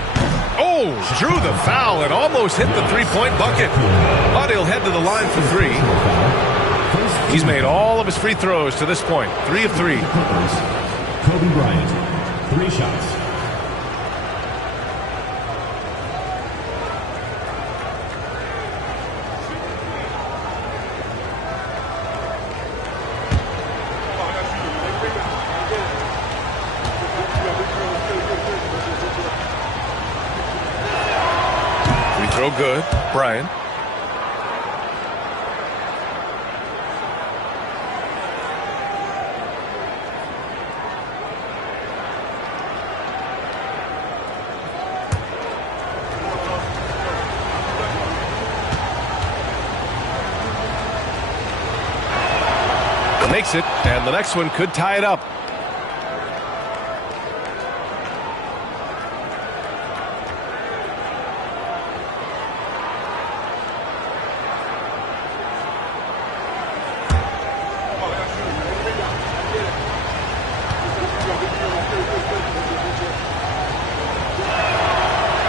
Oh, drew the foul and almost hit the three-point bucket. But he'll head to the line for 3. He's made all of his free throws to this point. 3 of 3. Kobe Bryant, 3 shots. Throw good. Bryant. Makes it, and the next one could tie it up.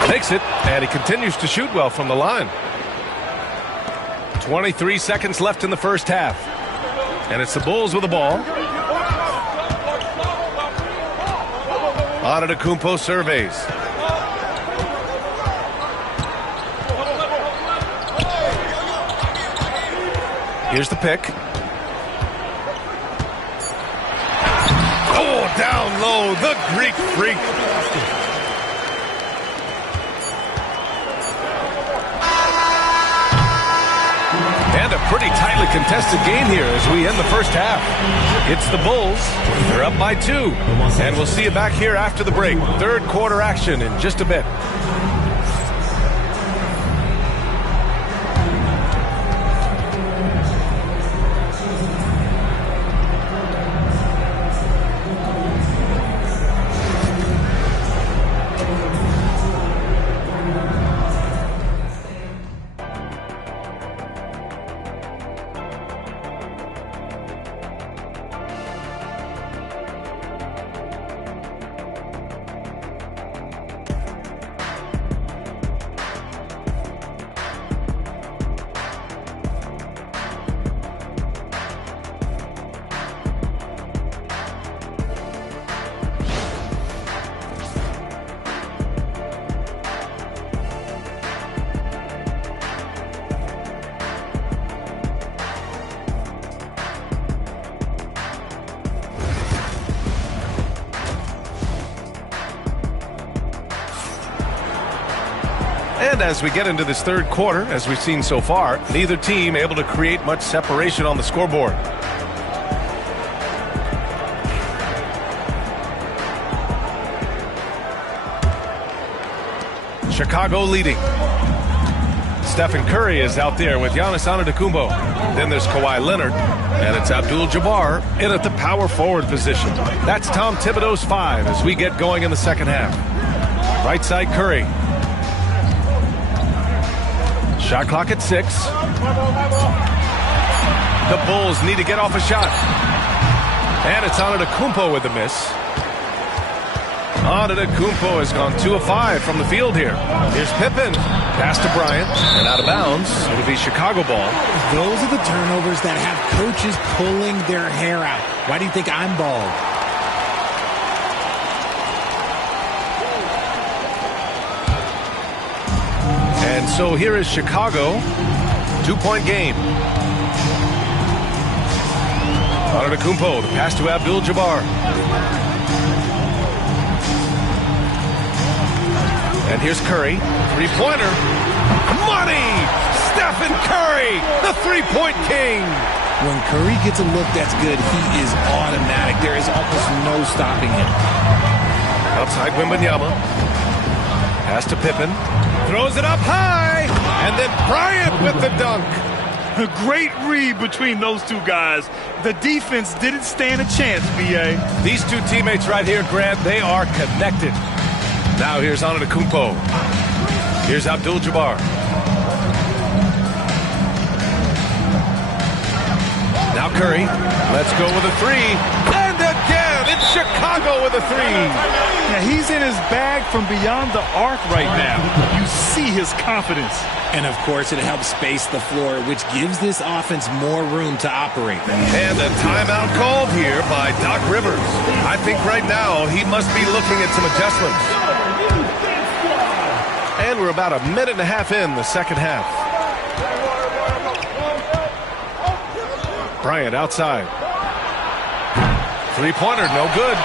Makes it, and he continues to shoot well from the line. 23 seconds left in the first half. And it's the Bulls with the ball. Antetokounmpo surveys. Here's the pick. Oh, down low, the Greek Freak. And a pretty tightly contested game here as we end the first half. It's the Bulls. They're up by 2. And we'll see you back here after the break. Third quarter action in just a bit. And as we get into this third quarter, as we've seen so far, neither team able to create much separation on the scoreboard. Chicago leading. Stephen Curry is out there with Giannis Antetokounmpo. Then there's Kawhi Leonard, and it's Abdul-Jabbar in at the power forward position. That's Tom Thibodeau's 5 as we get going in the second half. Right side Curry. Shot clock at 6. The Bulls need to get off a shot. And it's Antetokounmpo with the miss. Antetokounmpo has gone 2 of 5 from the field here. Here's Pippen. Pass to Bryant. And out of bounds. It'll be Chicago ball. Those are the turnovers that have coaches pulling their hair out. Why do you think I'm bald? And so here is Chicago. 2-point game. Antetokounmpo, the pass to Abdul-Jabbar. And here's Curry. Three-pointer. Money! Stephen Curry, the three-point king. When Curry gets a look that's good, he is automatic. There is almost no stopping him. Outside Wembanyama. Pass to Pippen. Throws it up high. And then Bryant with the dunk. A great read between those two guys. The defense didn't stand a chance, B.A. These two teammates right here, Grant, they are connected. Now here's Antetokounmpo. Here's Abdul-Jabbar. Now Curry. Let's go with a three. And again, it's Chicago with a three. Now he's in his bag from beyond the arc right now. You see his confidence. And of course, it helps space the floor, which gives this offense more room to operate. And a timeout called here by Doc Rivers. I think right now he must be looking at some adjustments. And we're about a minute and a half in the second half. Bryant outside. Three-pointer, no good.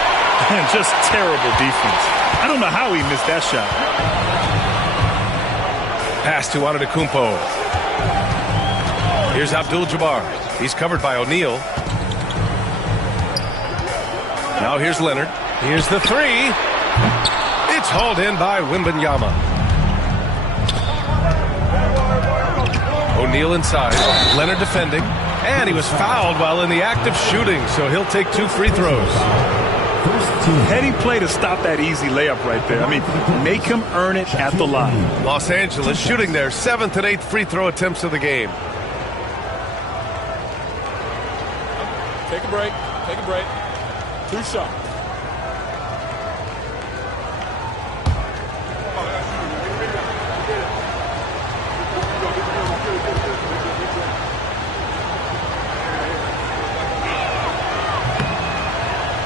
And just terrible defense. I don't know how he missed that shot. Pass to Antetokounmpo. Here's Abdul-Jabbar. He's covered by O'Neal. Now here's Leonard. Here's the three. It's hauled in by Wembanyama. O'Neal inside. Leonard defending. And he was fouled while in the act of shooting, so he'll take 2 free throws. Heady play to stop that easy layup right there. I mean, make him earn it at the line. Los Angeles shooting their 7th and 8th free throw attempts of the game. Take a break. Take a break. 2 shots.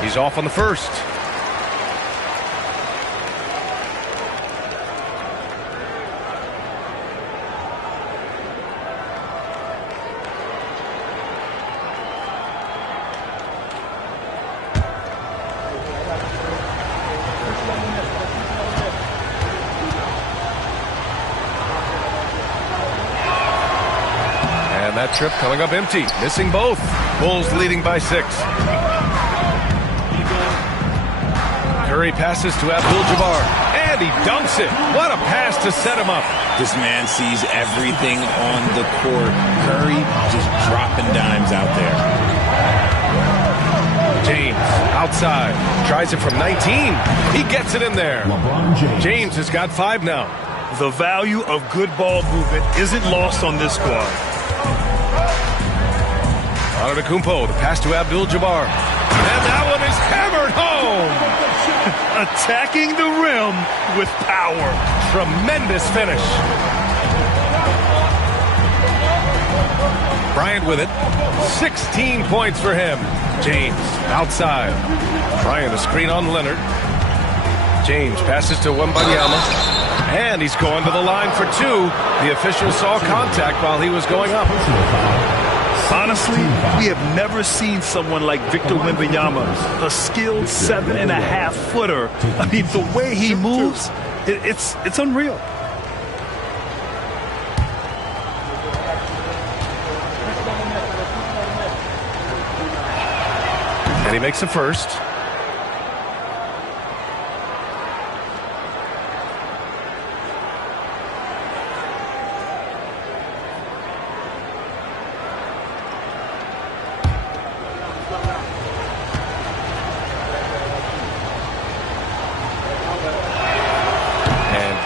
He's off on the first. And that trip coming up empty, missing both. Bulls leading by 6. Curry passes to Abdul-Jabbar, and he dunks it. What a pass to set him up. This man sees everything on the court. Curry just dropping dimes out there. James outside, tries it from 19. He gets it in there. James has got 5 now. The value of good ball movement isn't lost on this squad. Antetokounmpo, the pass to Abdul-Jabbar. And that one is hammered home. Attacking the rim with power. Tremendous finish. Bryant with it. 16 points for him. James outside. Bryant a screen on Leonard. James passes to Wembanyama. And he's going to the line for 2. The official saw contact while he was going up. Honestly, we have never seen someone like Victor Wembanyama, a skilled 7.5-footer. I mean, the way he moves, it's unreal. And he makes the first.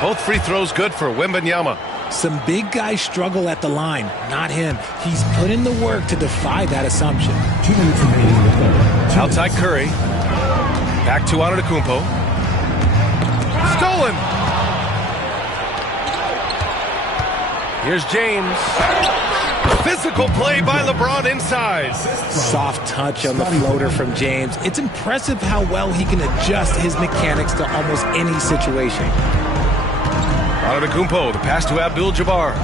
Both free throws good for Wembanyama. Some big guys struggle at the line, not him. He's put in the work to defy that assumption. Outside Curry. Back to Antetokounmpo. Stolen. Here's James. Physical play by LeBron inside. Soft touch on the floater from James. It's impressive how well he can adjust his mechanics to almost any situation. Antetokounmpo, the pass to Abdul-Jabbar.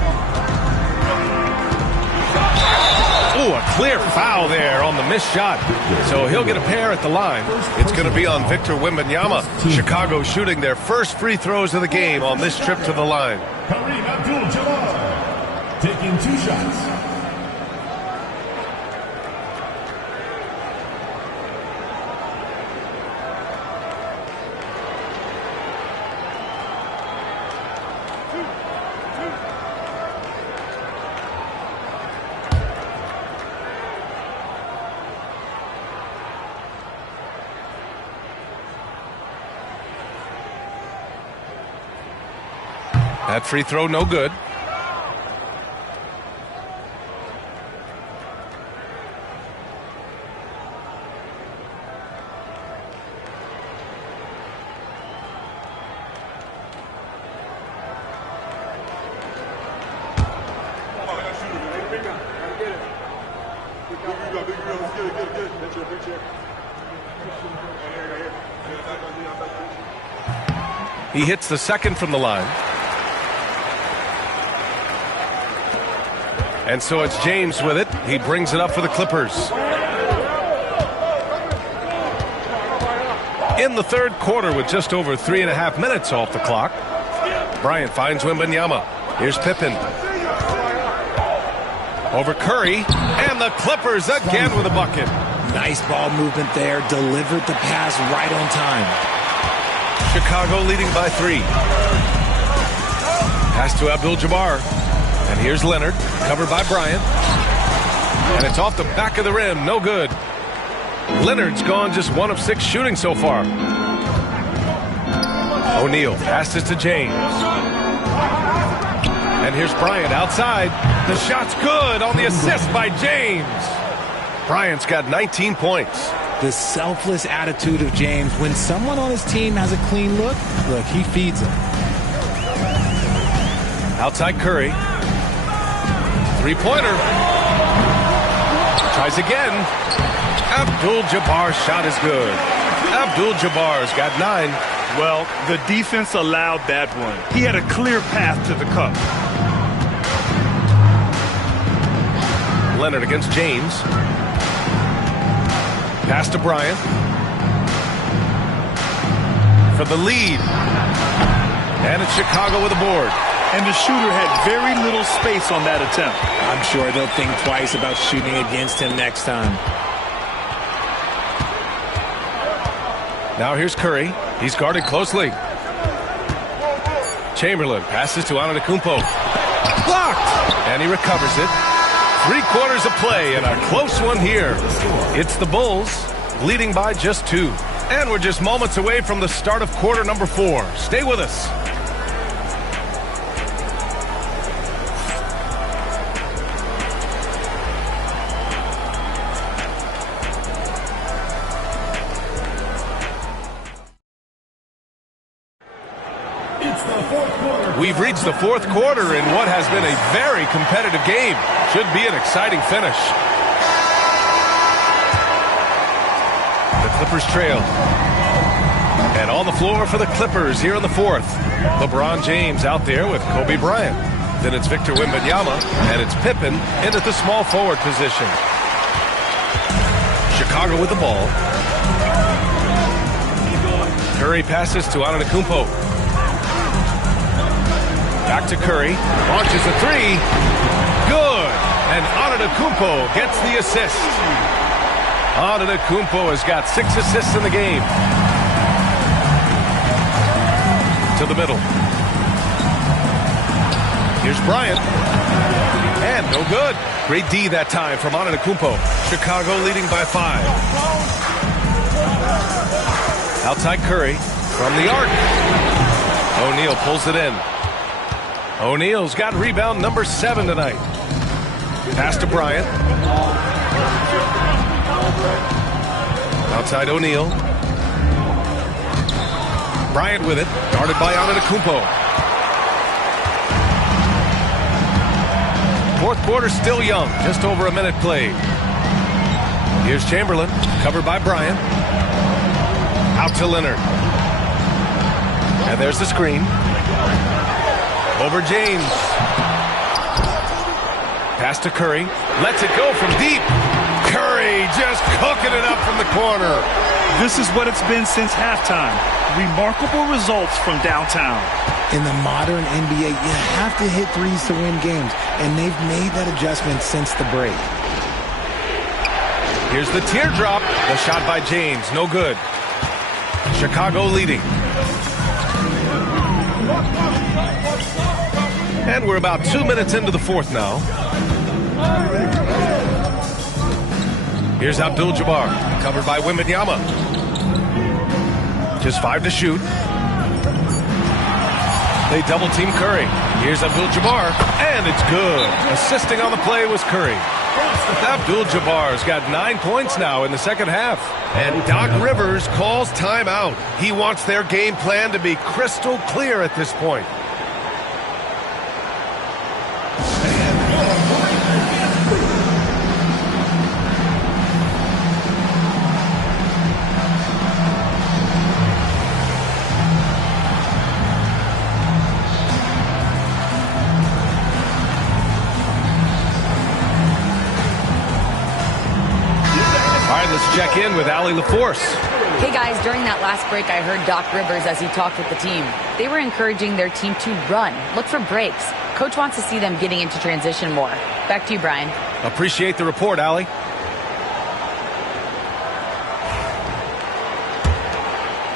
Oh, a clear foul there on the missed shot. So he'll get a pair at the line. It's going to be on Victor Wembanyama. Chicago shooting their first free throws of the game on this trip to the line. Kareem Abdul-Jabbar taking 2 shots. That free throw no good. He hits the second from the line. And so it's James with it. He brings it up for the Clippers. In the third quarter with just over 3.5 minutes off the clock. Bryant finds Wembanyama. Here's Pippen. Over Curry. And the Clippers again with a bucket. Nice ball movement there. Delivered the pass right on time. Chicago leading by 3. Pass to Abdul-Jabbar. And here's Leonard, covered by Bryant. And it's off the back of the rim. No good. Leonard's gone just 1 of 6 shooting so far. O'Neal passes to James. And here's Bryant outside. The shot's good on the assist by James. Bryant's got 19 points. The selfless attitude of James. When someone on his team has a clean look, he feeds him. Outside Curry. Three-pointer. Tries again. Abdul-Jabbar's shot is good. Abdul-Jabbar's got 9. Well, the defense allowed that one. He had a clear path to the cup. Leonard against James. Pass to Bryant. For the lead. And it's Chicago with a board. And the shooter had very little space on that attempt. I'm sure they'll think twice about shooting against him next time. Now here's Curry. He's guarded closely. Chamberlain passes to Antetokounmpo. Blocked! And he recovers it. 3/4 of play and a close one here. It's the Bulls leading by just 2. And we're just moments away from the start of quarter number 4. Stay with us. We've reached the 4th quarter in what has been a very competitive game. Should be an exciting finish. The Clippers trail. And on the floor for the Clippers here in the 4th. LeBron James out there with Kobe Bryant. Then it's Victor Wembanyama, and it's Pippen in at the small forward position. Chicago with the ball. Curry passes to Antetokounmpo. Back to Curry. Launches a 3. Good. And Antetokounmpo gets the assist. Antetokounmpo has got 6 assists in the game. To the middle. Here's Bryant. And no good. Great D that time from Antetokounmpo. Chicago leading by 5. Outside Curry from the arc. O'Neal pulls it in. O'Neal's got rebound number 7 tonight. Pass to Bryant. Outside O'Neal. Bryant with it. Guarded by Antetokounmpo. 4th quarter still young. Just over a minute played. Here's Chamberlain. Covered by Bryant. Out to Leonard. And there's the screen. Over James. Pass to Curry. Lets it go from deep. Curry just cooking it up from the corner. This is what it's been since halftime. Remarkable results from downtown. In the modern NBA, you have to hit threes to win games, and they've made that adjustment since the break. Here's the teardrop. The shot by James. No good. Chicago leading. And we're about 2 minutes into the 4th now. Here's Abdul-Jabbar, covered by Wembanyama. Just 5 to shoot. They double-team Curry. Here's Abdul-Jabbar, and it's good. Assisting on the play was Curry. Abdul-Jabbar's got 9 points now in the second half. And Doc Rivers calls timeout. He wants their game plan to be crystal clear at this point. Check in with Allie LaForce. Hey guys, during that last break, I heard Doc Rivers as he talked with the team. They were encouraging their team to run, look for breaks. Coach wants to see them getting into transition more. Back to you, Brian. Appreciate the report, Allie.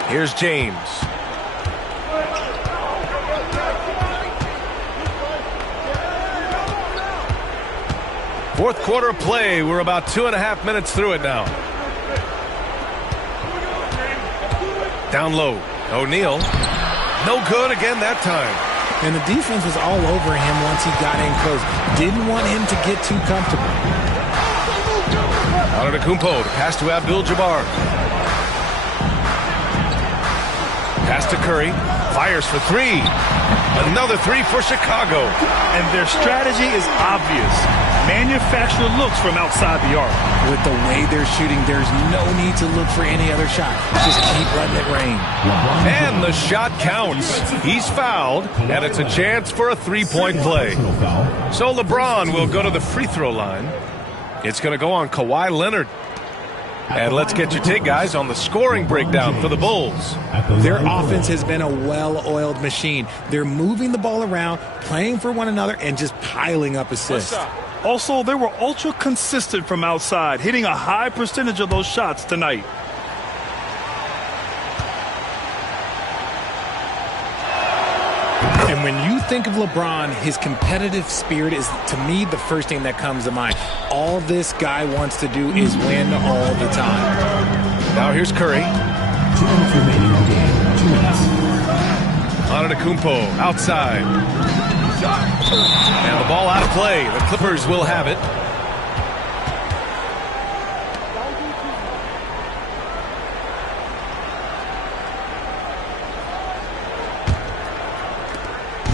Here's James. Fourth quarter of play. We're about 2.5 minutes through it now. Down low. O'Neal. No good again that time. And the defense was all over him once he got in close. Didn't want him to get too comfortable. Antetokounmpo to pass to Abdul-Jabbar. Pass to Curry. Fires for three. Another three for Chicago. And their strategy is obvious. Manufacture looks from outside the arc. With the way they're shooting, there's no need to look for any other shot. Just keep letting it rain. And the shot counts. He's fouled, and it's a chance for a three-point play. So LeBron will go to the free throw line. It's going to go on Kawhi Leonard. And let's get your take, guys, on the scoring breakdown for the Bulls. Their offense has been a well-oiled machine. They're moving the ball around, playing for one another, and just piling up assists. Also, they were ultra consistent from outside, hitting a high percentage of those shots tonight. And when you think of LeBron, his competitive spirit is, to me, the first thing that comes to mind. All this guy wants to do is win all the time. Now here's Curry. 2 minutes remaining in the game. 2 minutes. Antetokounmpo outside. And the ball out of play. The Clippers will have it.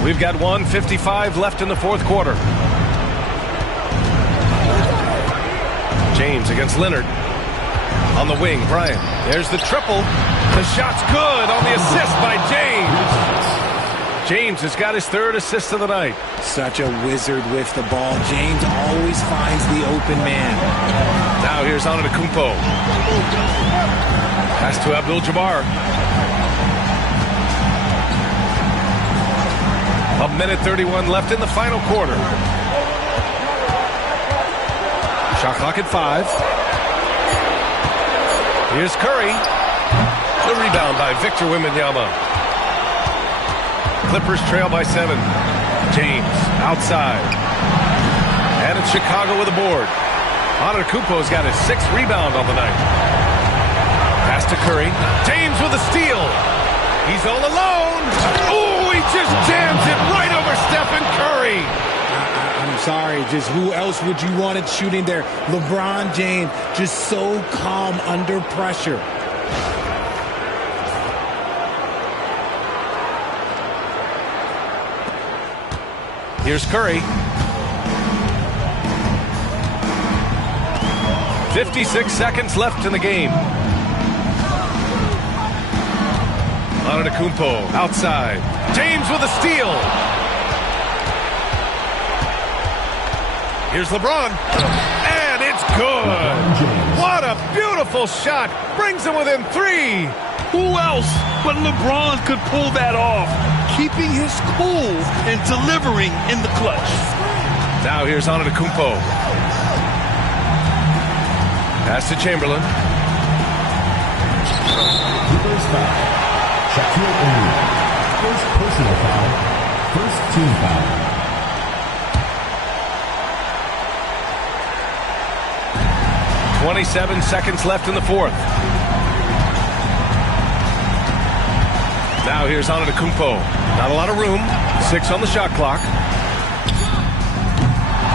We've got 1:55 left in the fourth quarter. James against Leonard. On the wing, Bryant. There's the triple. The shot's good on the assist by James. James has got his third assist of the night. Such a wizard with the ball. James always finds the open man. Now here's Antetokounmpo. Pass to Abdul-Jabbar. 1:31 left in the final quarter. Shot clock at 5. Here's Curry. The rebound by Victor Wembanyama. Clippers trail by 7. James outside. And it's Chicago with a board. Antetokounmpo's got his 6th rebound on the night. Pass to Curry. James with a steal. He's all alone. Oh, he just jams it right over Stephen Curry. I'm sorry, just who else would you want it shooting there? LeBron James, just so calm under pressure. Here's Curry. 56 seconds left in the game. Antetokounmpo outside. James with a steal. Here's LeBron. And it's good. What a beautiful shot. Brings him within 3. Who else but LeBron could pull that off? Keeping his cool and delivering in the clutch. Now here's Antetokounmpo. Pass to Chamberlain. First foul. Shaquille O'Neal. First personal foul. First team foul. .27 seconds left in the fourth. Now here's Antetokounmpo. Not a lot of room. 6 on the shot clock.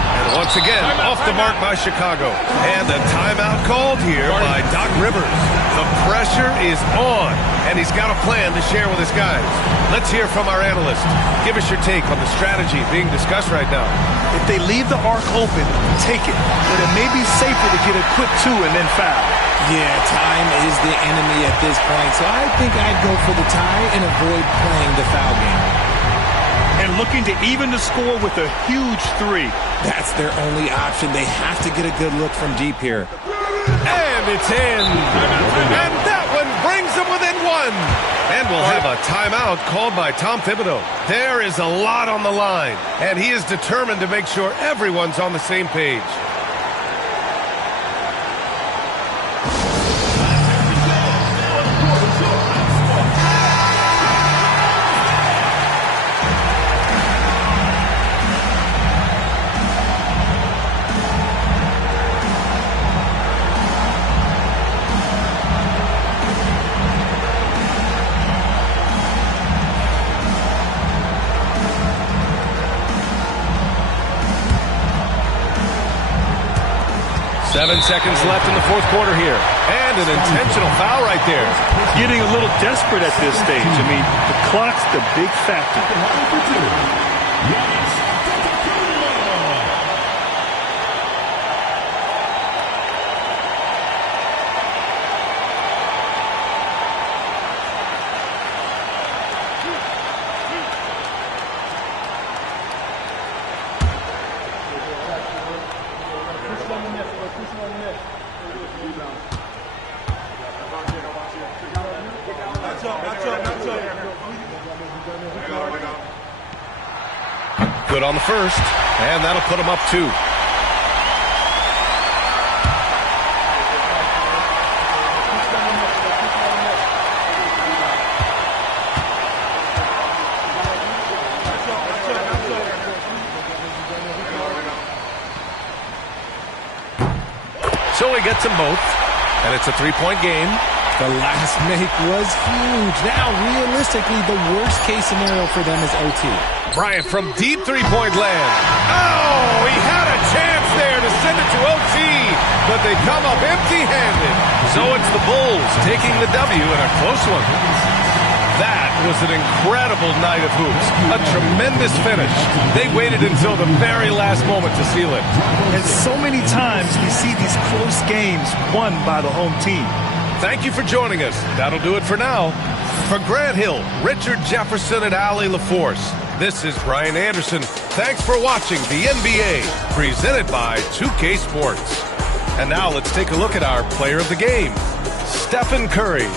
And once again, off the mark by Chicago. And a timeout called here by Doc Rivers. The pressure is on, and he's got a plan to share with his guys. Let's hear from our analyst. Give us your take on the strategy being discussed right now. If they leave the arc open, take it. But it may be safer to get a quick 2 and then foul. Yeah, time is the enemy at this point, so I think I'd go for the tie and avoid playing the foul game. And looking to even the score with a huge 3. That's their only option. They have to get a good look from deep here. And it's in. And that one brings them within 1. And we'll have a timeout called by Tom Thibodeau. There is a lot on the line, and he is determined to make sure everyone's on the same page. 7 seconds left in the fourth quarter here. And an intentional foul right there. Getting a little desperate at this stage. I mean, the clock's the big factor. Good on the first, and that'll put him up 2. So he gets them both, and it's a 3-point game. The last make was huge. Now, realistically, the worst case scenario for them is OT. Bryant from deep 3-point land. Oh, he had a chance there to send it to OT, but they come up empty-handed. So it's the Bulls taking the W in a close one. That was an incredible night of hoops. A tremendous finish. They waited until the very last moment to seal it. And so many times we see these close games won by the home team. Thank you for joining us. That'll do it for now. For Grant Hill, Richard Jefferson, and Allie LaForce, this is Brian Anderson. Thanks for watching the NBA, presented by 2K Sports. And now let's take a look at our player of the game, Stephen Curry.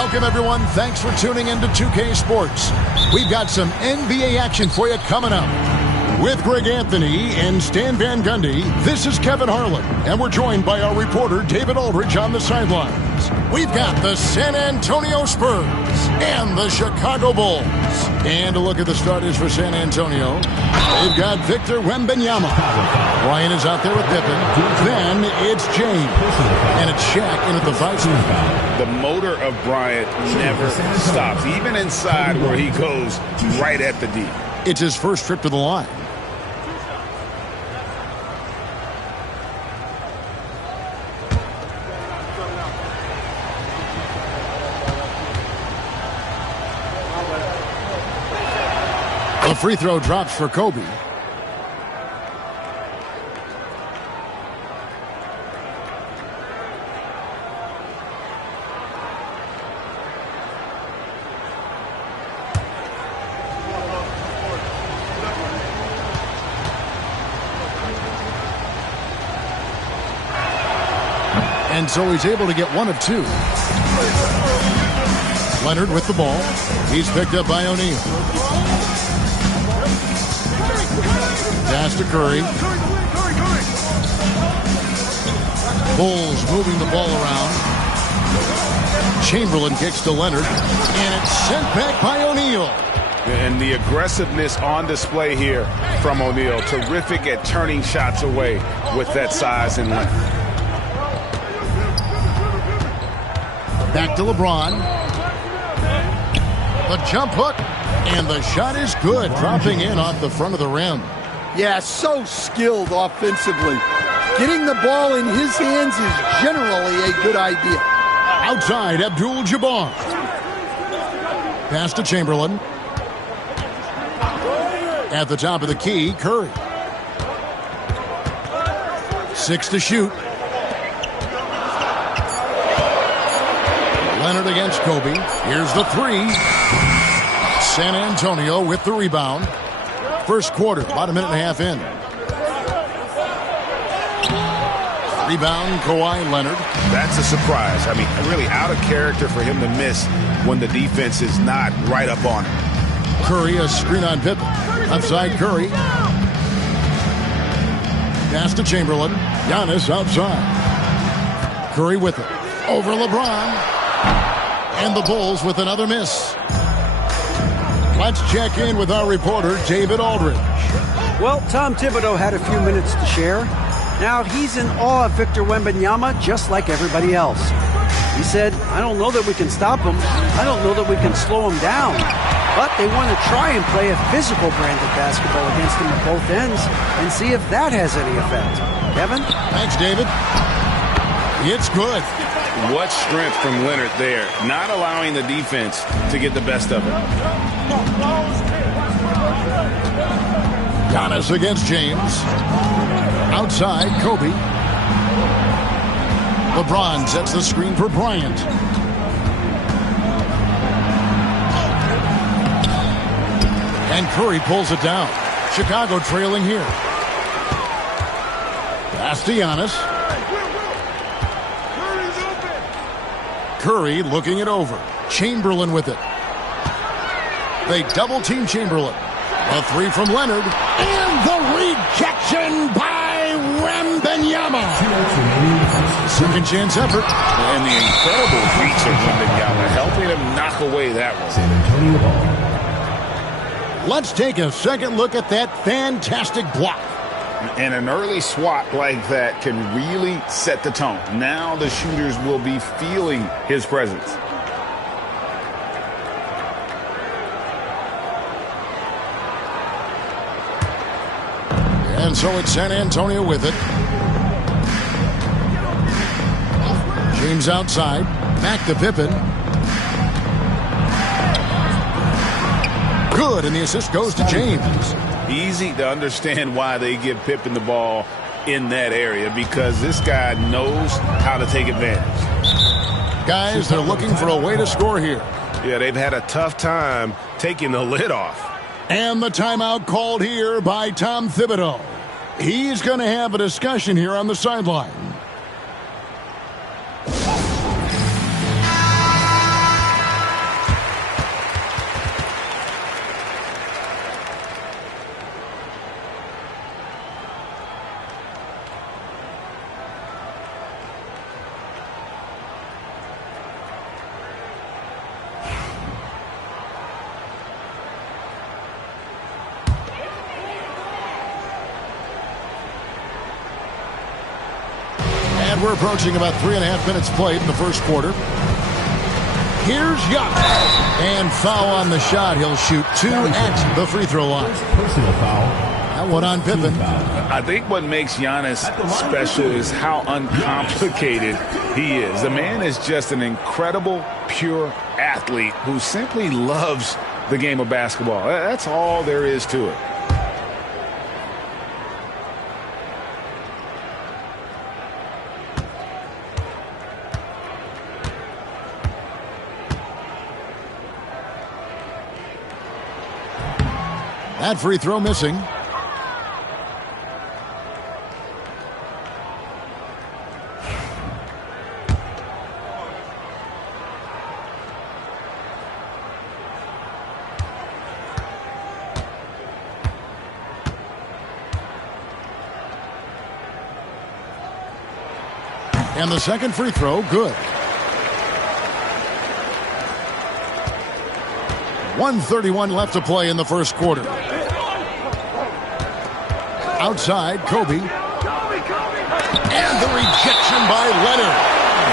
Welcome, everyone. Thanks for tuning in to 2K Sports. We've got some NBA action for you coming up. With Greg Anthony and Stan Van Gundy, this is Kevin Harlan, and we're joined by our reporter, David Aldridge, on the sidelines. We've got the San Antonio Spurs and the Chicago Bulls. And a look at the starters for San Antonio. They've got Victor Wembanyama. Ryan is out there with Pippen. Then it's James. And it's Shaq in at the 5 spot. The motor of Bryant never stops, even inside where he goes right at the D. It's his first trip to the line. The free throw drops for Kobe. And so he's able to get one of two. Leonard with the ball. He's picked up by O'Neal. Pass to Curry. Bulls moving the ball around. Chamberlain kicks to Leonard. And it's sent back by O'Neal. And the aggressiveness on display here from O'Neal. Terrific at turning shots away with that size and length. Back to LeBron. The jump hook. And the shot is good. Dropping in off the front of the rim. Yeah, so skilled offensively. Getting the ball in his hands is generally a good idea. Outside, Abdul-Jabbar. Pass to Chamberlain. At the top of the key, Curry. 6 to shoot. Leonard against Kobe. Here's the 3. San Antonio with the rebound. First quarter, about a minute and a half in. Rebound, Kawhi Leonard. That's a surprise. I mean, really out of character for him to miss when the defense is not right up on him. Curry, a screen on Pippen. Outside Curry. Pass to Chamberlain. Giannis outside. Curry with it. Over LeBron. And the Bulls with another miss. Let's check in with our reporter, David Aldridge. Well, Tom Thibodeau had a few minutes to share. Now he's in awe of Victor Wembanyama just like everybody else. He said, I don't know that we can stop him. I don't know that we can slow him down. But they want to try and play a physical brand of basketball against him at both ends and see if that has any effect. Kevin? Thanks, David. It's good. What strength from Leonard there, not allowing the defense to get the best of it. Giannis against James. Outside, Kobe. LeBron sets the screen for Bryant. And Curry pulls it down. Chicago trailing here. Pass to Giannis. Curry looking it over. Chamberlain with it. They double-team Chamberlain. A 3 from Leonard. And the rejection by Wembanyama. Second chance effort. And the incredible reach of Wembanyama helping him knock away that one. San Antonio ball. Let's take a second look at that fantastic block. And an early swat like that can really set the tone. Now the shooters will be feeling his presence. And so it's San Antonio with it. James outside. Back to Pippen. Good, and the assist goes to James. Easy to understand why they give Pippen the ball in that area, because this guy knows how to take advantage. Guys, they're looking for a way to score here. Yeah, they've had a tough time taking the lid off. And the timeout called here by Tom Thibodeau. He's going to have a discussion here on the sideline. And we're approaching about 3.5 minutes played in the first quarter. Here's Giannis. And foul on the shot. He'll shoot 2 at the free throw line. Personal foul. That one on Pippen. I think what makes Giannis special is how uncomplicated he is. The man is just an incredible, pure athlete who simply loves the game of basketball. That's all there is to it. That free throw missing. And the second free throw, good. 1:31 left to play in the first quarter. Outside, Kobe. And the rejection by Leonard.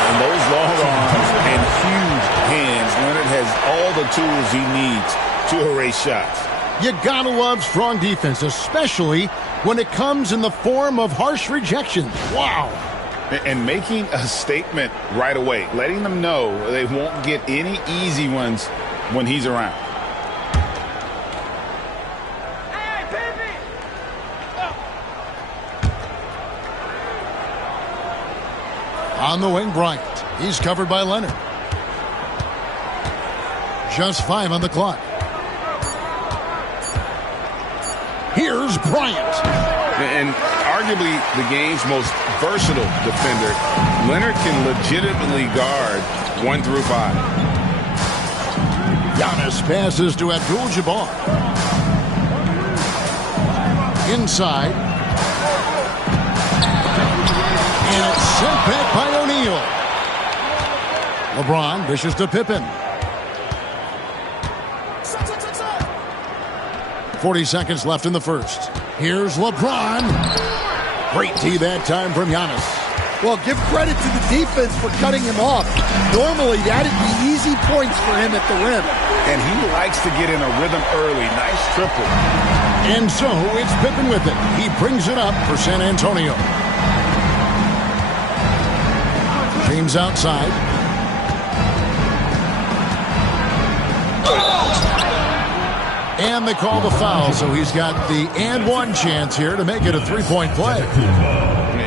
And those long arms and huge hands. Leonard has all the tools he needs to erase shots. You gotta love strong defense, especially when it comes in the form of harsh rejections. Wow. And making a statement right away, letting them know they won't get any easy ones when he's around. On the wing, Bryant. He's covered by Leonard. Just 5 on the clock. Here's Bryant. And arguably the game's most versatile defender, Leonard can legitimately guard 1 through 5. Giannis passes to Abdul-Jabbar. Inside. And it's sent back by O'Neal. LeBron dishes to Pippen. 40 seconds left in the first. Here's LeBron. Great D that time from Giannis. Well, give credit to the defense for cutting him off. Normally, that'd be easy points for him at the rim. And he likes to get in a rhythm early. Nice triple. And so it's Pippen with it. He brings it up for San Antonio. James outside. And they call the foul, so he's got the and one chance here to make it a 3-point play.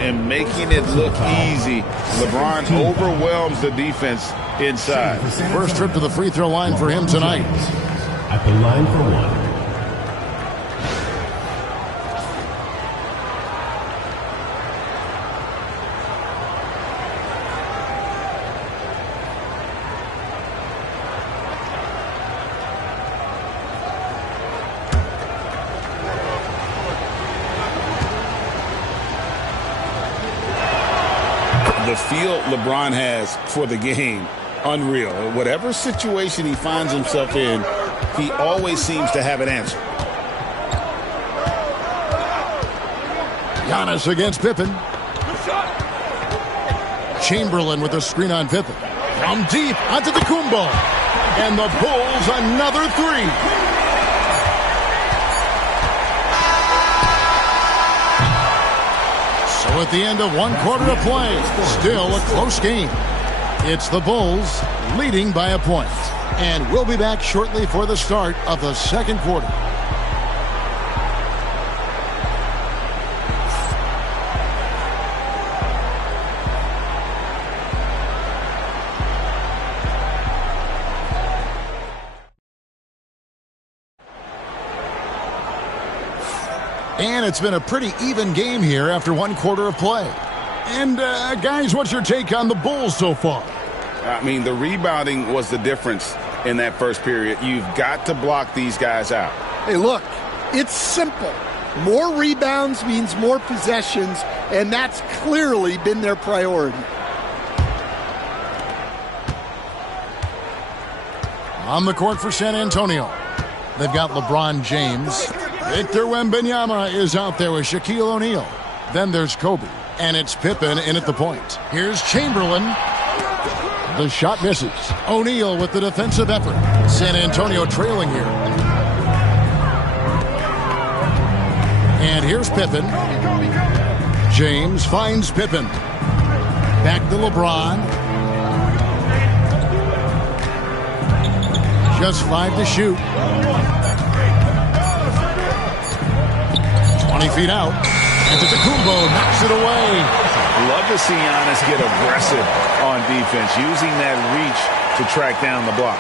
And making it look easy. LeBron overwhelms the defense inside. First trip to the free throw line for him tonight. At the line for 1. The feel LeBron has for the game, unreal. Whatever situation he finds himself in, he always seems to have an answer. Giannis against Pippen. Chamberlain with a screen on Pippen. From deep onto the Kumbo. And the Bulls another 3. So at the end of 1 quarter of play, still a close game. It's the Bulls leading by a point. And we'll be back shortly for the start of the second quarter. And it's been a pretty even game here after 1 quarter of play. And, guys, what's your take on the Bulls so far? I mean, the rebounding was the difference in that first period. You've got to block these guys out. Hey, look, it's simple. More rebounds means more possessions, and that's clearly been their priority. On the court for San Antonio, they've got LeBron James. Victor Wembanyama is out there with Shaquille O'Neal. Then there's Kobe. And it's Pippen in at the point. Here's Chamberlain. The shot misses. O'Neal with the defensive effort. San Antonio trailing here. And here's Pippen. James finds Pippen. Back to LeBron. Just 5 to shoot. 20 feet out. Antetokounmpo knocks it away. Love to see Giannis get aggressive on defense, using that reach to track down the block.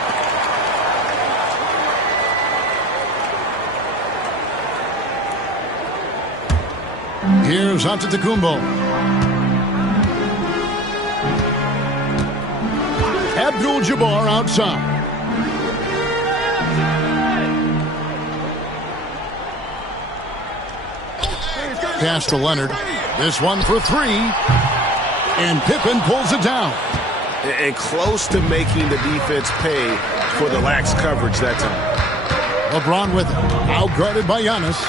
Here's Antetokounmpo. Abdul-Jabbar outside. Pass to Leonard. This one for 3. And Pippen pulls it down. And close to making the defense pay for the lax coverage that time. LeBron with it. Outguarded by Giannis.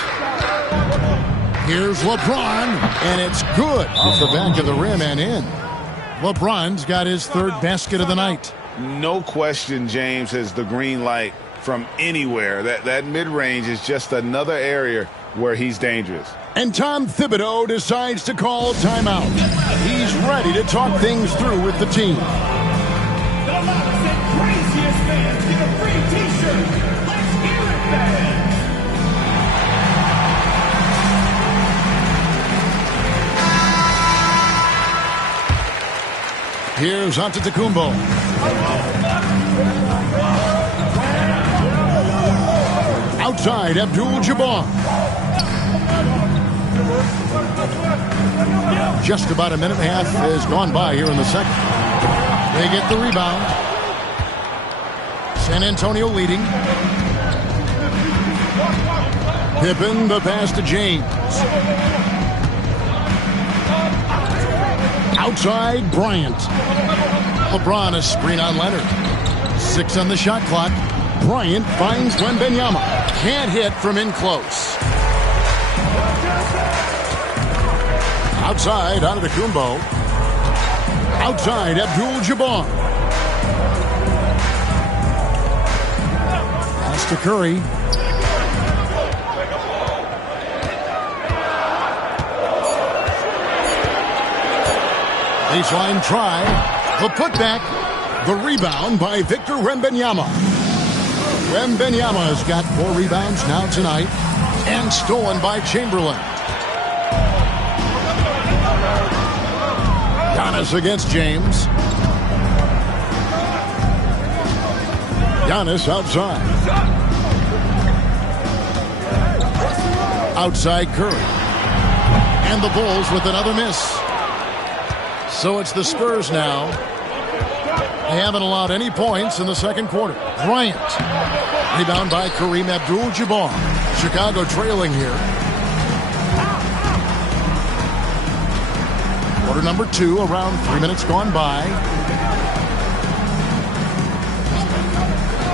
Here's LeBron. And it's good. Off the back of the rim and in. LeBron's got his 3rd basket of the night. No question James has the green light from anywhere. That mid-range is just another area where he's dangerous. And Tom Thibodeau decides to call timeout. He's ready to talk things through with the team. The loudest and craziest fans get a free t-shirt. Let's hear it, fans. Here's Antetokounmpo. Outside, Abdul-Jabbar. Just about a minute and a half has gone by here in the second. They get the rebound. San Antonio leading. Pippen, the pass to James. Outside, Bryant. LeBron a screen on Leonard. 6 on the shot clock. Bryant finds Wembanyama. Can't hit from in close. Outside, Antetokounmpo. Outside, Abdul-Jabbar. Pass to Curry. Baseline try. The putback. The rebound by Victor Wembanyama. Wembanyama's got 4 rebounds now tonight. And stolen by Chamberlain. Giannis against James. Giannis outside. Outside Curry. And the Bulls with another miss. So it's the Spurs now. They haven't allowed any points in the second quarter. Bryant. Rebound by Kareem Abdul-Jabbar. Chicago trailing here. Quarter number 2, around 3 minutes gone by.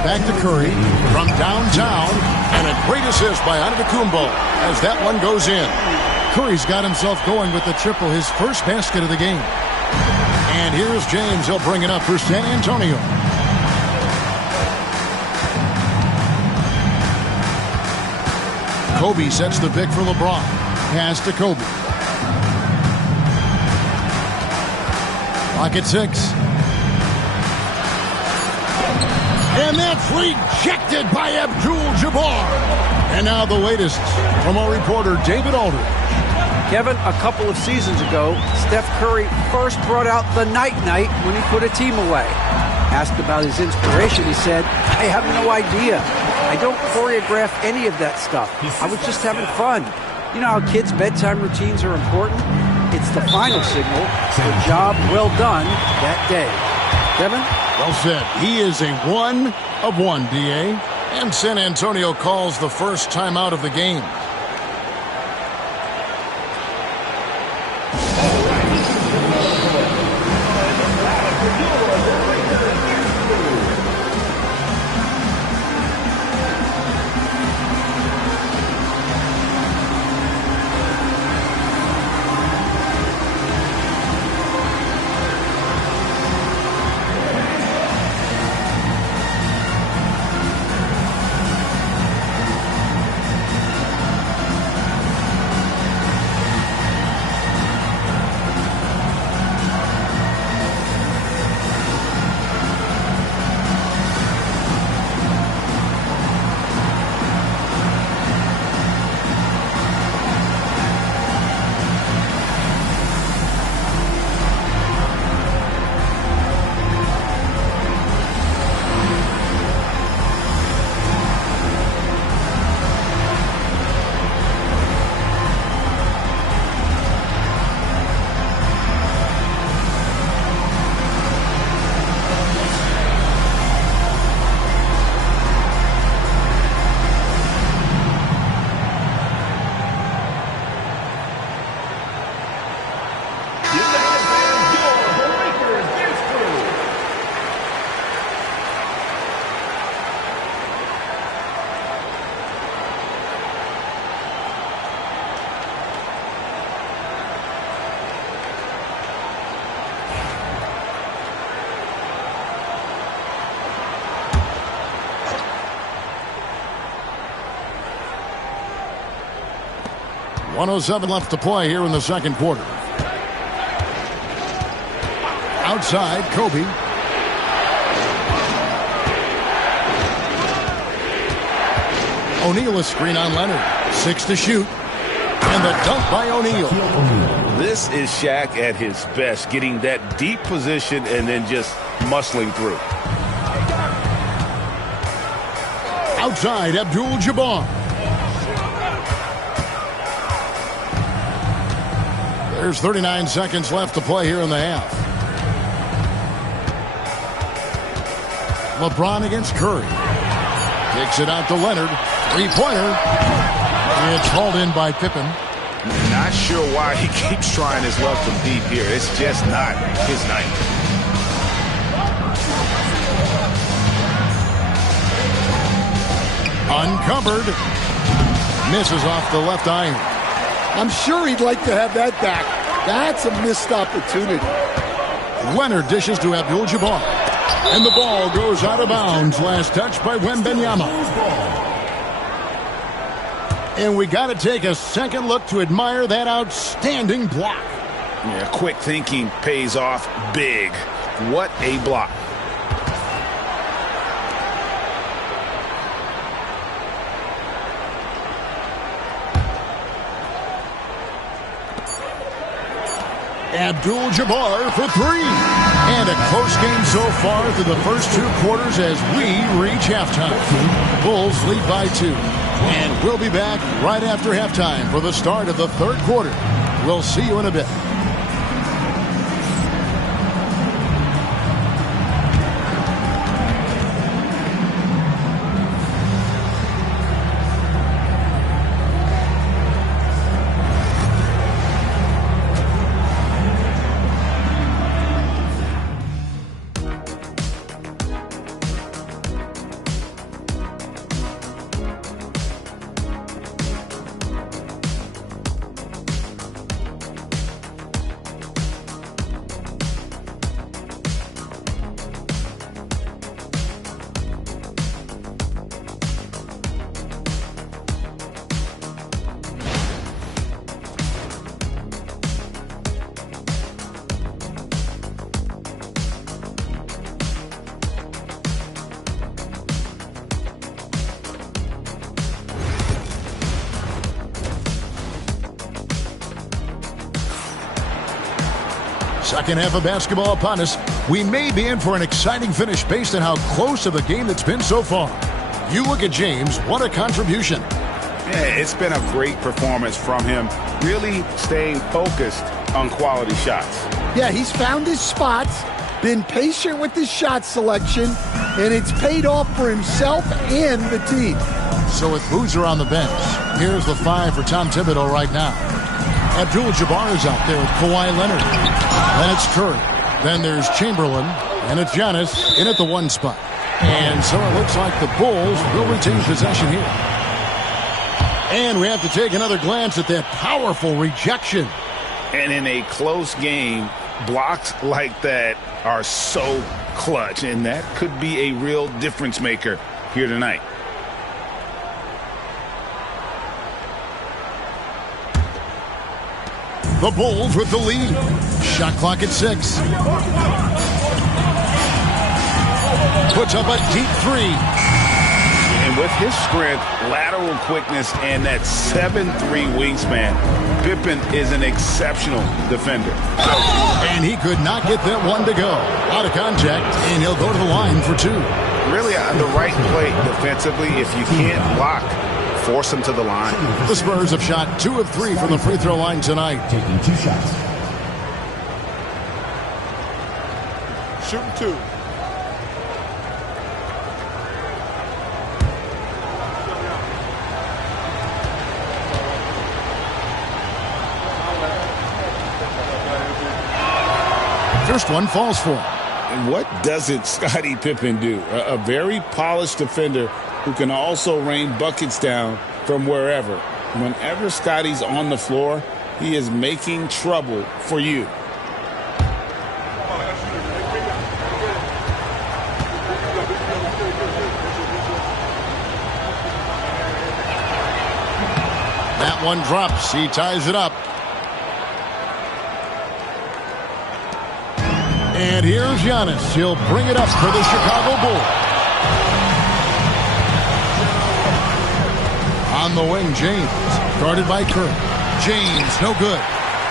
Back to Curry from downtown. And a great assist by Antetokounmpo as that one goes in. Curry's got himself going with the triple, his first basket of the game. And here's James. He'll bring it up for San Antonio. Kobe sets the pick for LeBron. Pass to Kobe. Clock at 6. And that's rejected by Abdul-Jabbar. And now the latest from our reporter, David Aldridge. Kevin, a couple of seasons ago, Steph Curry first brought out the night-night when he put a team away. Asked about his inspiration, he said, I have no idea. I don't choreograph any of that stuff. I was just having fun. You know how kids' bedtime routines are important? It's the final signal for a job well done that day. Kevin? Well said. He is a 1 of 1, D.A. And San Antonio calls the first timeout of the game. 1:07 left to play here in the second quarter. Outside, Kobe. O'Neal a screen on Leonard. 6 to shoot. And the dunk by O'Neal. This is Shaq at his best, getting that deep position and then just muscling through. Outside, Abdul-Jabbar. There's 39 seconds left to play here in the half. LeBron against Curry. Kicks it out to Leonard. Three-pointer. It's hauled in by Pippen. Not sure why he keeps trying his luck from deep here. It's just not his night. Uncovered. Misses off the left iron. I'm sure he'd like to have that back. That's a missed opportunity. Leonard dishes to Abdul-Jabbar. And the ball goes out of bounds. Last touch by Wembanyama. And we got to take a second look to admire that outstanding block. Yeah, quick thinking pays off big. What a block. Abdul-Jabbar for three. And a close game so far through the first two quarters as we reach halftime. Bulls lead by 2. And we'll be back right after halftime for the start of the third quarter. We'll see you in a bit. Second half of basketball upon us. We may be in for an exciting finish based on how close of a game that's been so far. You look at James, what a contribution. Yeah, it's been a great performance from him, really staying focused on quality shots. Yeah, he's found his spots, been patient with his shot selection, and it's paid off for himself and the team. So with Boozer on the bench, here's the 5 for Tom Thibodeau right now. Abdul-Jabbar is out there with Kawhi Leonard. Then it's Curry. Then there's Chamberlain. And it's Giannis in at the 1 spot. And so it looks like the Bulls will retain possession here. And we have to take another glance at that powerful rejection. And in a close game, blocks like that are so clutch. And that could be a real difference maker here tonight. The Bulls with the lead. Shot clock at 6. Puts up a deep 3. And with his strength, lateral quickness, and that 7'3" wingspan, Pippen is an exceptional defender. And he could not get that one to go. Out of contact, and he'll go to the line for 2. Really on the right play defensively. If you can't block, force him to the line. The Spurs have shot 2 of 3 from the free throw line tonight. Taking 2 shots. Shooting 2. First one falls for him. And what doesn't Scottie Pippen do? A very polished defender who can also rain buckets down from wherever. Whenever Scottie's on the floor, he is making trouble for you. That That one drops. He ties it up. And here's Giannis. He'll bring it up for the Chicago Bulls. On the wing, James. Guarded by Curry. James, no good.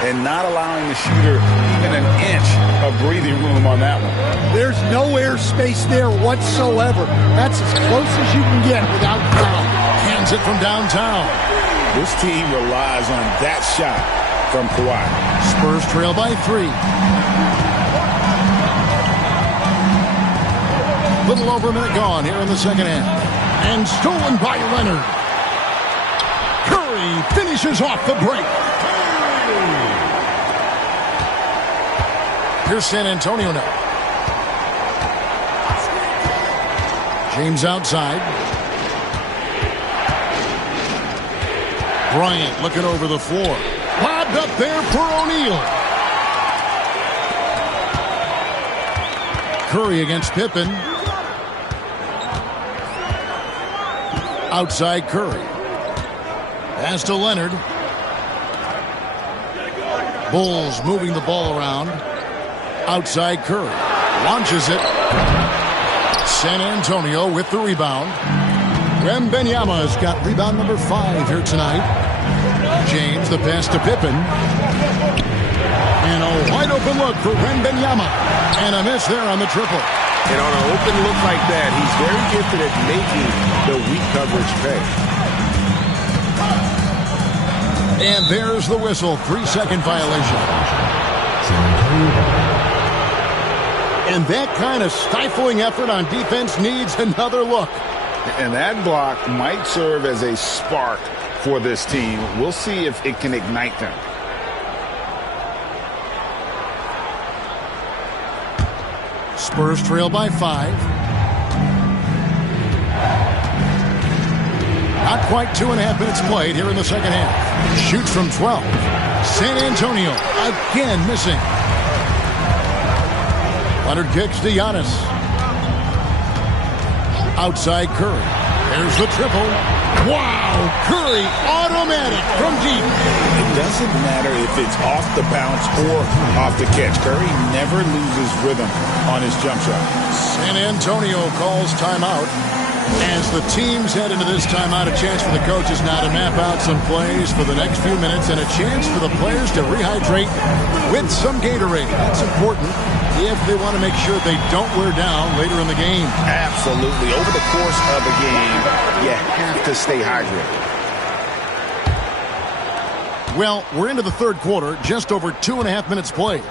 And not allowing the shooter even an inch of breathing room on that one. There's no air space there whatsoever. That's as close as you can get without foul. Hands it from downtown. This team relies on that shot from Kawhi. Spurs trail by 3. Little over a minute gone here in the second half. And stolen by Leonard. Curry finishes off the break. Here's San Antonio now. James outside. Bryant looking over the floor. Lobbed up there for O'Neal. Curry against Pippen. Outside Curry. Pass to Leonard. Bulls moving the ball around. Outside Curry. Launches it. San Antonio with the rebound. Wembanyama's got rebound number 5 here tonight. James, the pass to Pippen. And a wide open look for Wembanyama. And a miss there on the triple. And on an open look like that, he's very gifted at making the weak coverage pay. And there's the whistle. 3-second violation. And that kind of stifling effort on defense needs another look. And that block might serve as a spark for this team. We'll see if it can ignite them. Spurs trail by 5. Not quite 2.5 minutes played here in the second half. Shoots from 12. San Antonio again missing. Leonard kicks to Giannis. Outside Curry. There's the triple. Wow! Curry automatic from deep. It doesn't matter if it's off the bounce or off the catch. Curry never loses rhythm on his jump shot. San Antonio calls timeout. As the teams head into this timeout, a chance for the coaches now to map out some plays for the next few minutes and a chance for the players to rehydrate with some Gatorade. That's important if they want to make sure they don't wear down later in the game. Absolutely. Over the course of a game, you have to stay hydrated. Well, we're into the third quarter, just over 2.5 minutes played.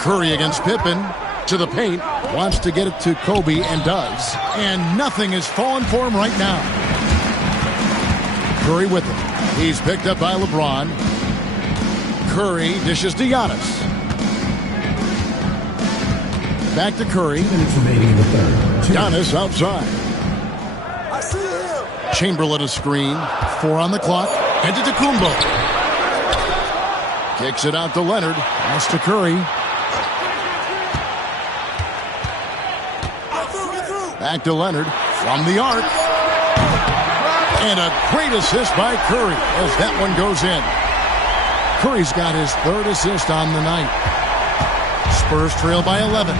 Curry against Pippen. To the paint, wants to get it to Kobe and does. And nothing is falling for him right now. Curry with it. He's picked up by LeBron. Curry dishes to Giannis. Back to Curry. Giannis outside. Chamberlain a screen. 4 on the clock. Head to Kumbo. Kicks it out to Leonard. Pass to Curry. Back to Leonard from the arc. And a great assist by Curry as that one goes in. Curry's got his 3rd assist on the night. Spurs trail by 11.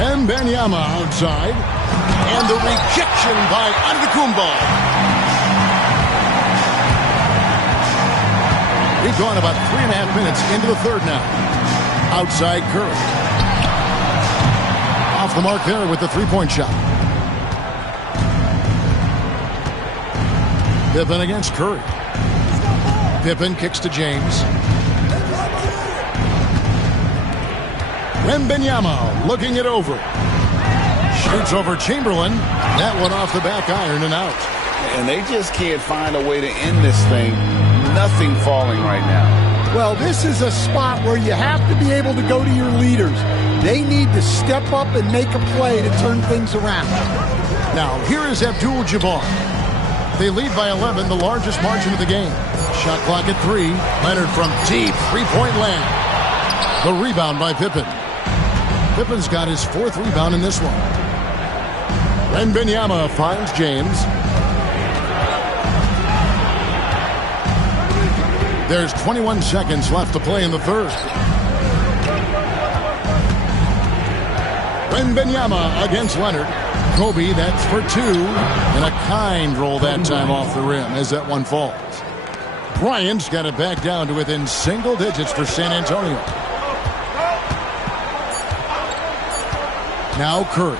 Wembanyama outside. And the rejection by Antetokounmpo. We've gone about 3.5 minutes into the third now. Outside Curry. Off the mark there with the three-point shot. Pippen against Curry. Pippen kicks to James. Wembanyama looking it over. Shoots over Chamberlain. That one off the back iron and out. And they just can't find a way to end this thing. Nothing falling right now. Well, this is a spot where you have to be able to go to your leaders. They need to step up and make a play to turn things around. Now, here is Abdul-Jabbar. They lead by 11, the largest margin of the game. Shot clock at 3. Leonard from deep, 3-point land. The rebound by Pippen. Pippen's got his 4th rebound in this one. Wembanyama finds James. There's 21 seconds left to play in the third. Wembanyama against Leonard. Kobe, that's for two. And a kind roll that time off the rim as that one falls. Bryant's got it back down to within single digits for San Antonio. Now Curry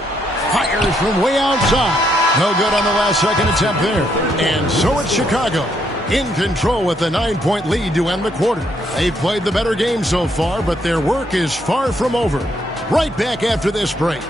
fires from way outside. No good on the last second attempt there. And so it's Chicago in control with a 9-point lead to end the quarter. They've played the better game so far, but their work is far from over. Right back after this break.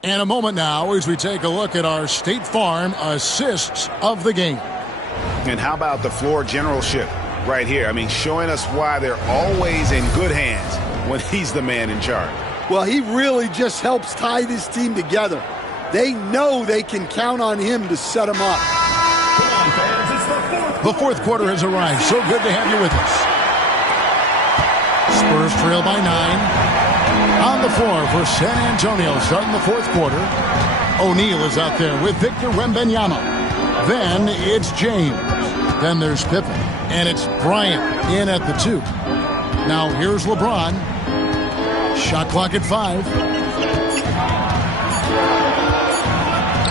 And a moment now as we take a look at our State Farm assists of the game. And how about the floor generalship right here? I mean, showing us why they're always in good hands when he's the man in charge. Well, he really just helps tie this team together. They know they can count on him to set them up. The fourth quarter has arrived. So good to have you with us. Spurs trail by 9. On the floor for San Antonio starting the fourth quarter. O'Neal is out there with Victor Wembanyama. Then it's James. Then there's Pippen. And it's Bryant in at the 2. Now here's LeBron. Shot clock at 5.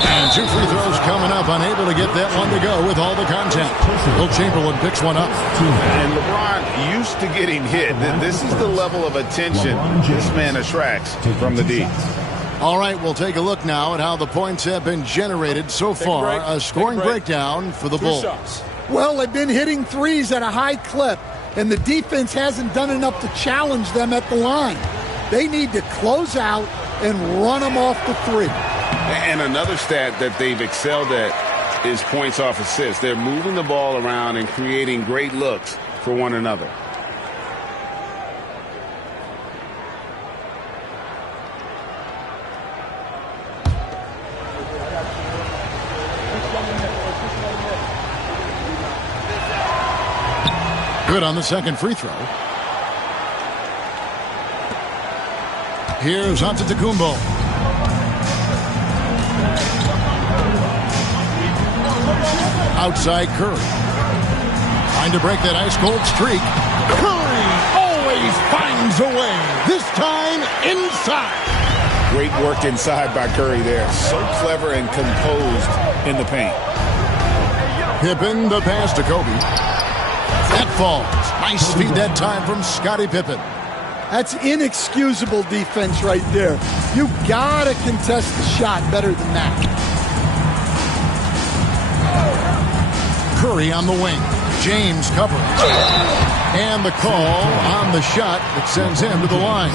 And 2 free throws coming up. Unable to get that one to go with all the contact. Will Chamberlain picks one up. And LeBron used to getting hit. This is the level of attention this man attracts from the D. All right, we'll take a look now at how the points have been generated so far. A scoring breakdown for the Bulls. Well, they've been hitting threes at a high clip, and the defense hasn't done enough to challenge them at the line. They need to close out and run them off the three. And another stat that they've excelled at is points off assists. They're moving the ball around and creating great looks for one another. Good on the second free throw. Here's Antetokounmpo. Outside Curry. Trying to break that ice-cold streak. Curry always finds a way. This time inside. Great work inside by Curry there. So clever and composed in the paint. Pippen the pass to Kobe. That falls. Nice feed that time from Scottie Pippen. That's inexcusable defense right there. You gotta contest the shot better than that. Curry on the wing. James covering. And the call on the shot that sends him to the line.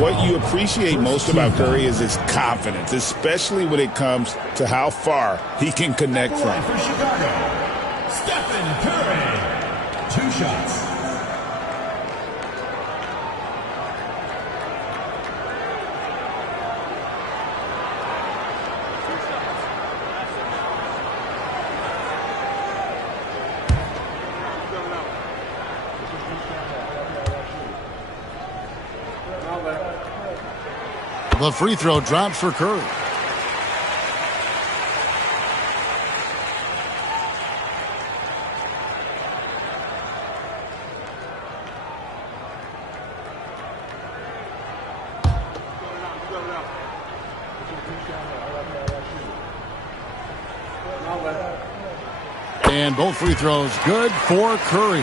What you appreciate most about Curry is his confidence, especially when it comes to how far he can connect from. For Chicago, Stephen Curry. 2 shots. The free throw drops for Curry. And both free throws good for Curry.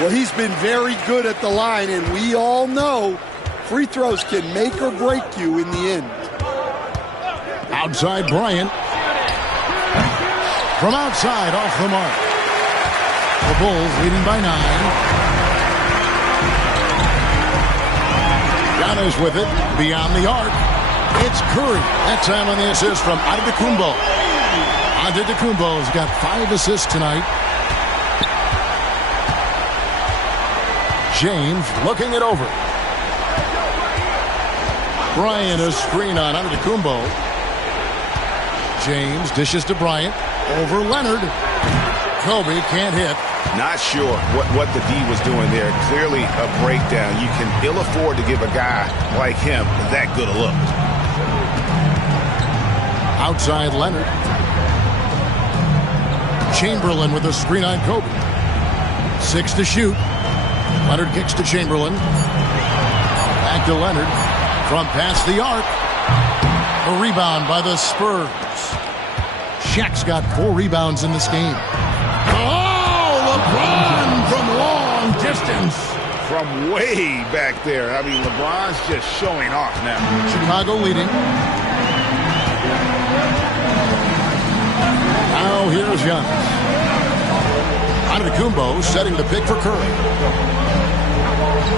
Well, he's been very good at the line, and we all know free throws can make or break you in the end. Outside Bryant. From outside, off the mark. The Bulls leading by 9. Giannis with it, beyond the arc. It's Curry. That time on the assist from Antetokounmpo. Antetokounmpo's got 5 assists tonight. James looking it over. Bryant a screen on Antetokounmpo. James dishes to Bryant. Over Leonard. Kobe can't hit. Not sure what the D was doing there. Clearly a breakdown. You can ill afford to give a guy like him that good a look. Outside Leonard. Chamberlain with a screen on Kobe. 6 to shoot. Leonard kicks to Chamberlain. Back to Leonard. From past the arc. A rebound by the Spurs. Shaq's got 4 rebounds in this game. LeBron from long distance. From way back there. I mean, LeBron's just showing off now. Chicago leading. Now here's Giannis. Antetokounmpo setting the pick for Curry.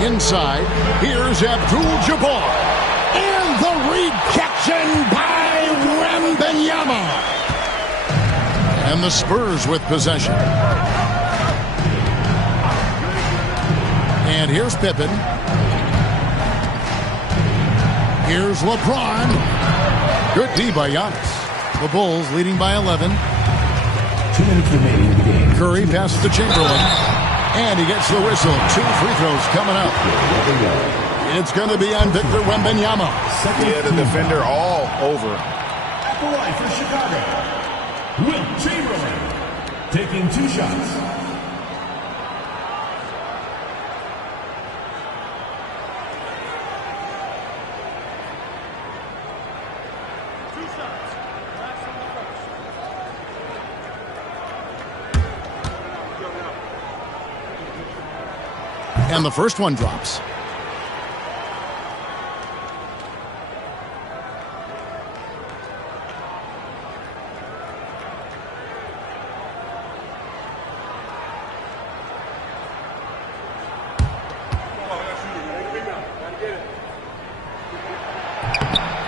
Inside, here's Abdul-Jabbar. And the rejection by Wembanyama. And the Spurs with possession. And here's Pippen. Here's LeBron. Good D by Giannis. The Bulls leading by 11. 2 minutes remaining in the game. Curry passes to Chamberlain. And he gets the whistle. 2 free throws coming up. It's going to be on Victor Wembanyama. Yeah, the defender all over. At the line for Chicago, Wilt Chamberlain taking 2 shots. And the first one drops.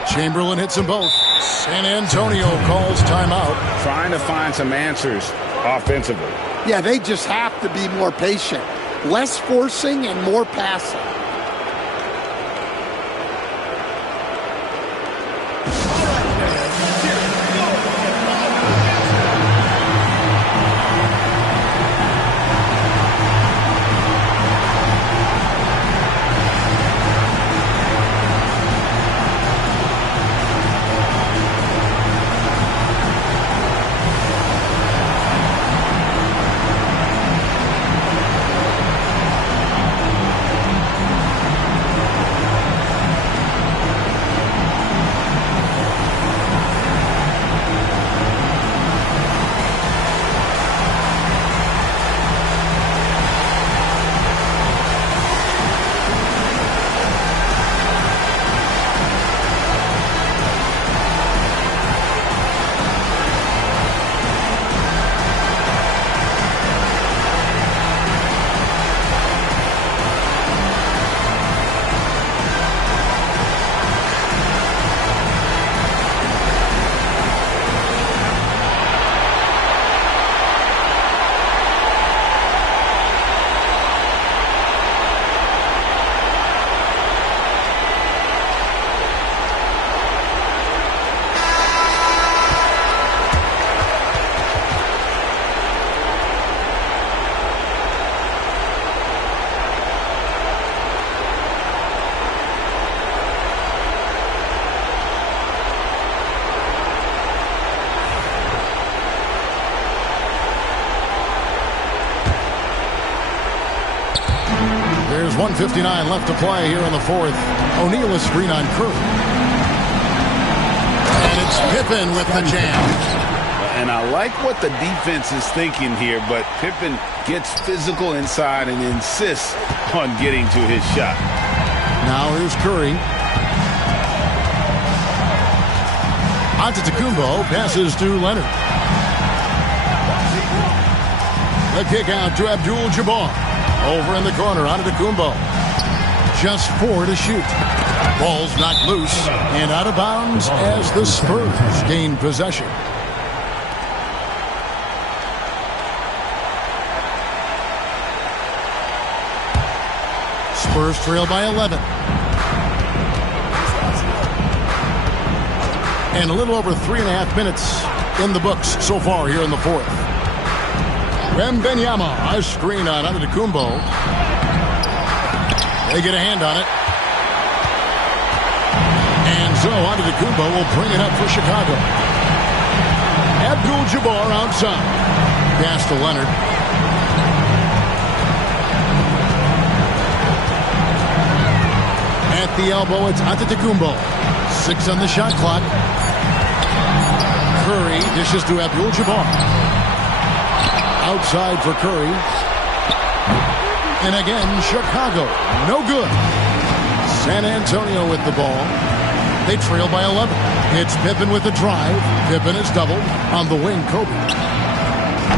Chamberlain hits them both. San Antonio calls timeout. Trying to find some answers offensively. Yeah, they just have to be more patient. Less forcing and more passing. There's 1:59 left to play here in the fourth. O'Neal a screen on Curry. And it's Pippen with the jam. And I like what the defense is thinking here, but Pippen gets physical inside and insists on getting to his shot. Now here's Curry. Antetokounmpo passes to Leonard. The kick out to Abdul-Jabbar. Over in the corner, Antetokounmpo. Just 4 to shoot. Ball's knocked loose and out of bounds as the Spurs gain possession. Spurs trail by 11. And a little over 3.5 minutes in the books so far here in the fourth. Wembanyama, a screen on Antetokounmpo. They get a hand on it. And so Antetokounmpo will bring it up for Chicago. Abdul-Jabbar outside. Pass to Leonard. At the elbow, it's Antetokounmpo. 6 on the shot clock. Curry dishes to Abdul-Jabbar. Outside for Curry. And again, Chicago. No good. San Antonio with the ball. They trail by 11. It's Pippen with the drive. Pippen is doubled. On the wing, Kobe.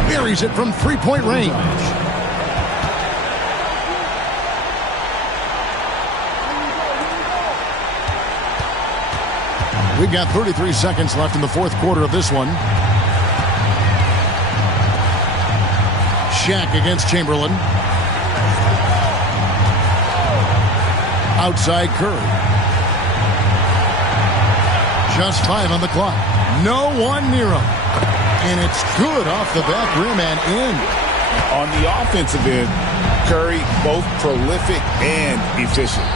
Buries it from three-point range. We've got 33 seconds left in the fourth quarter of this one. Shaq against Chamberlain. Outside Curry. Just 5 on the clock. No one near him. And it's good off the back rim and in. On the offensive end, Curry both prolific and efficient.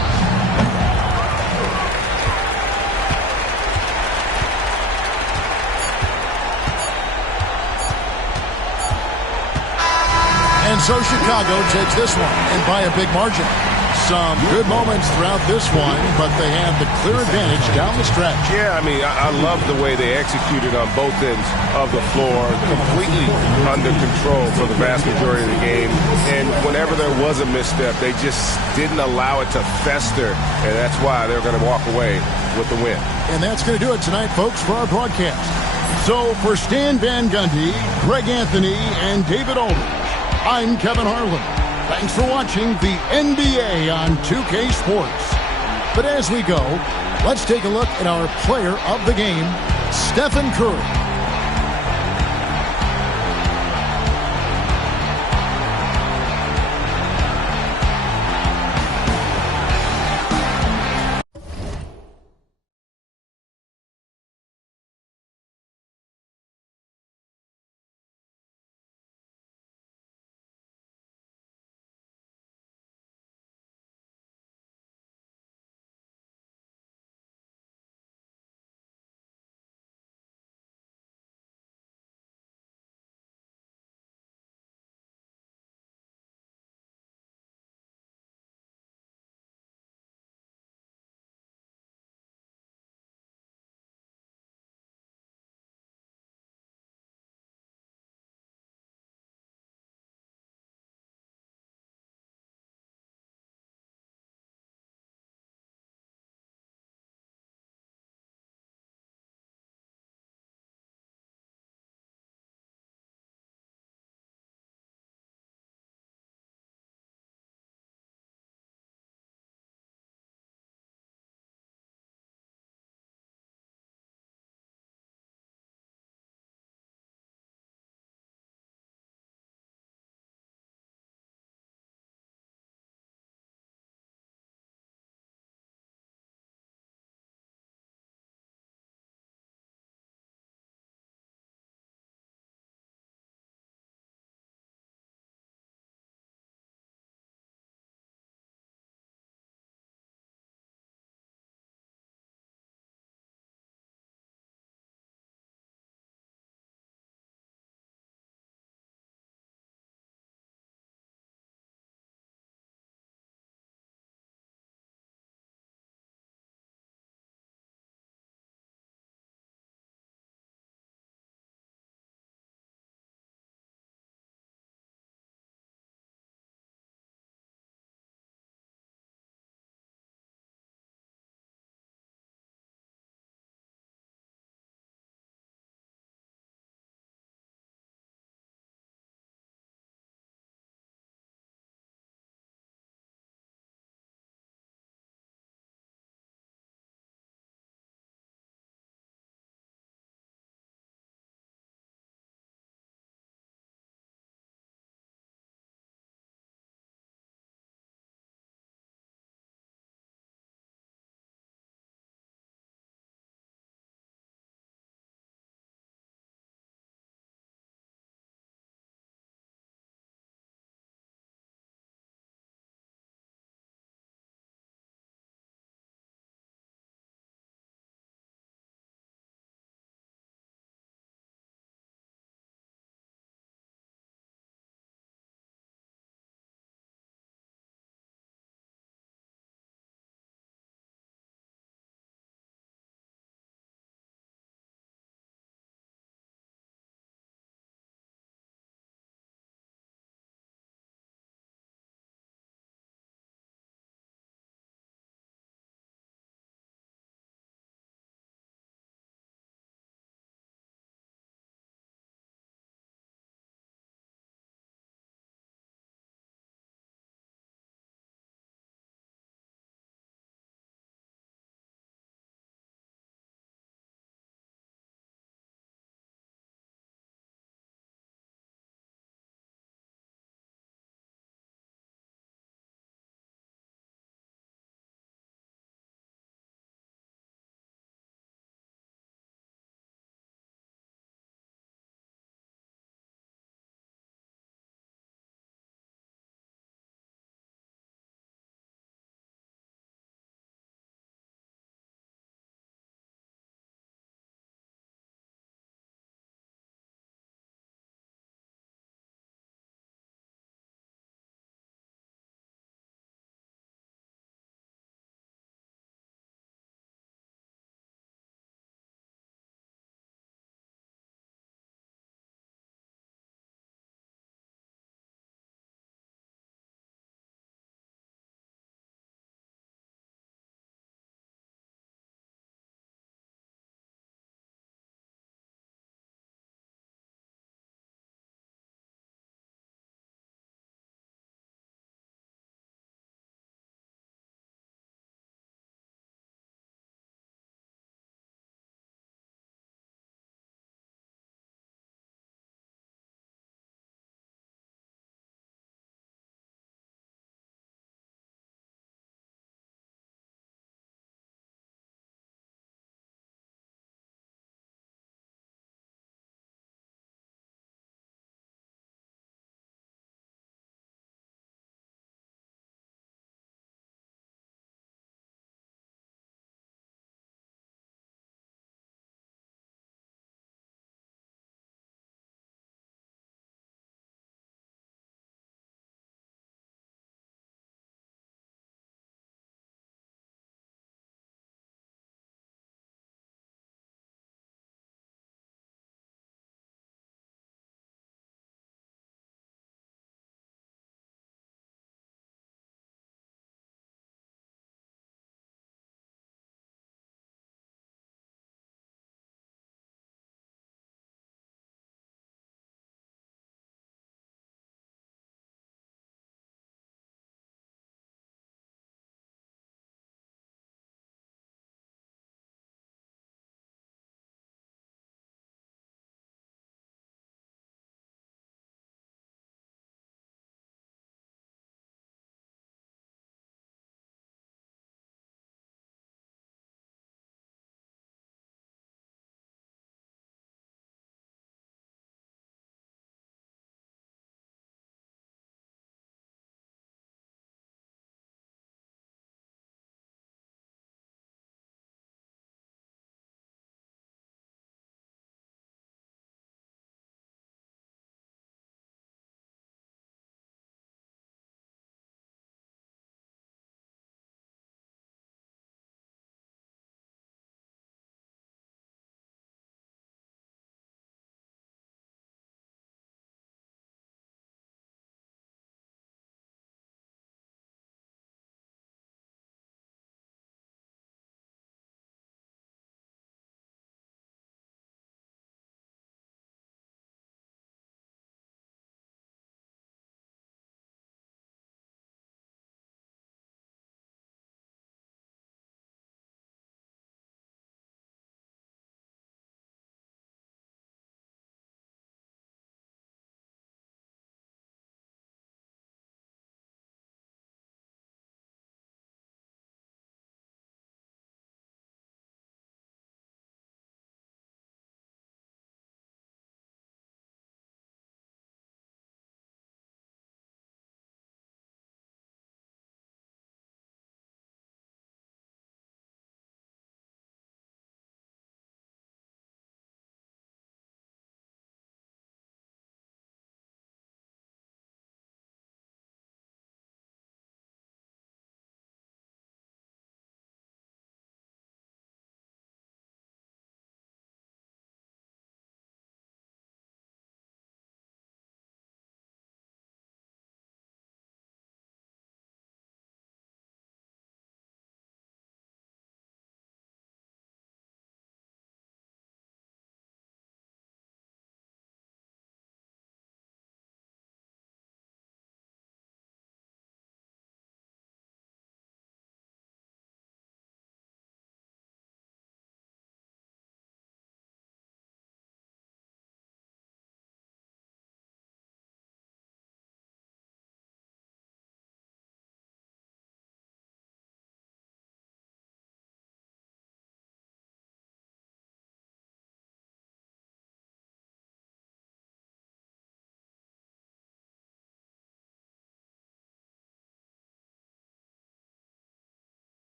And so Chicago takes this one, and by a big margin. Some good moments throughout this one, but they have the clear advantage down the stretch. Yeah, I mean, I love the way they executed on both ends of the floor, completely under control for the vast majority of the game. And whenever there was a misstep, they just didn't allow it to fester, and that's why they're going to walk away with the win. And that's going to do it tonight, folks, for our broadcast. So for Stan Van Gundy, Greg Anthony, and David Aldridge, I'm Kevin Harlan. Thanks for watching the NBA on 2K Sports. But as we go, let's take a look at our player of the game, Stephen Curry.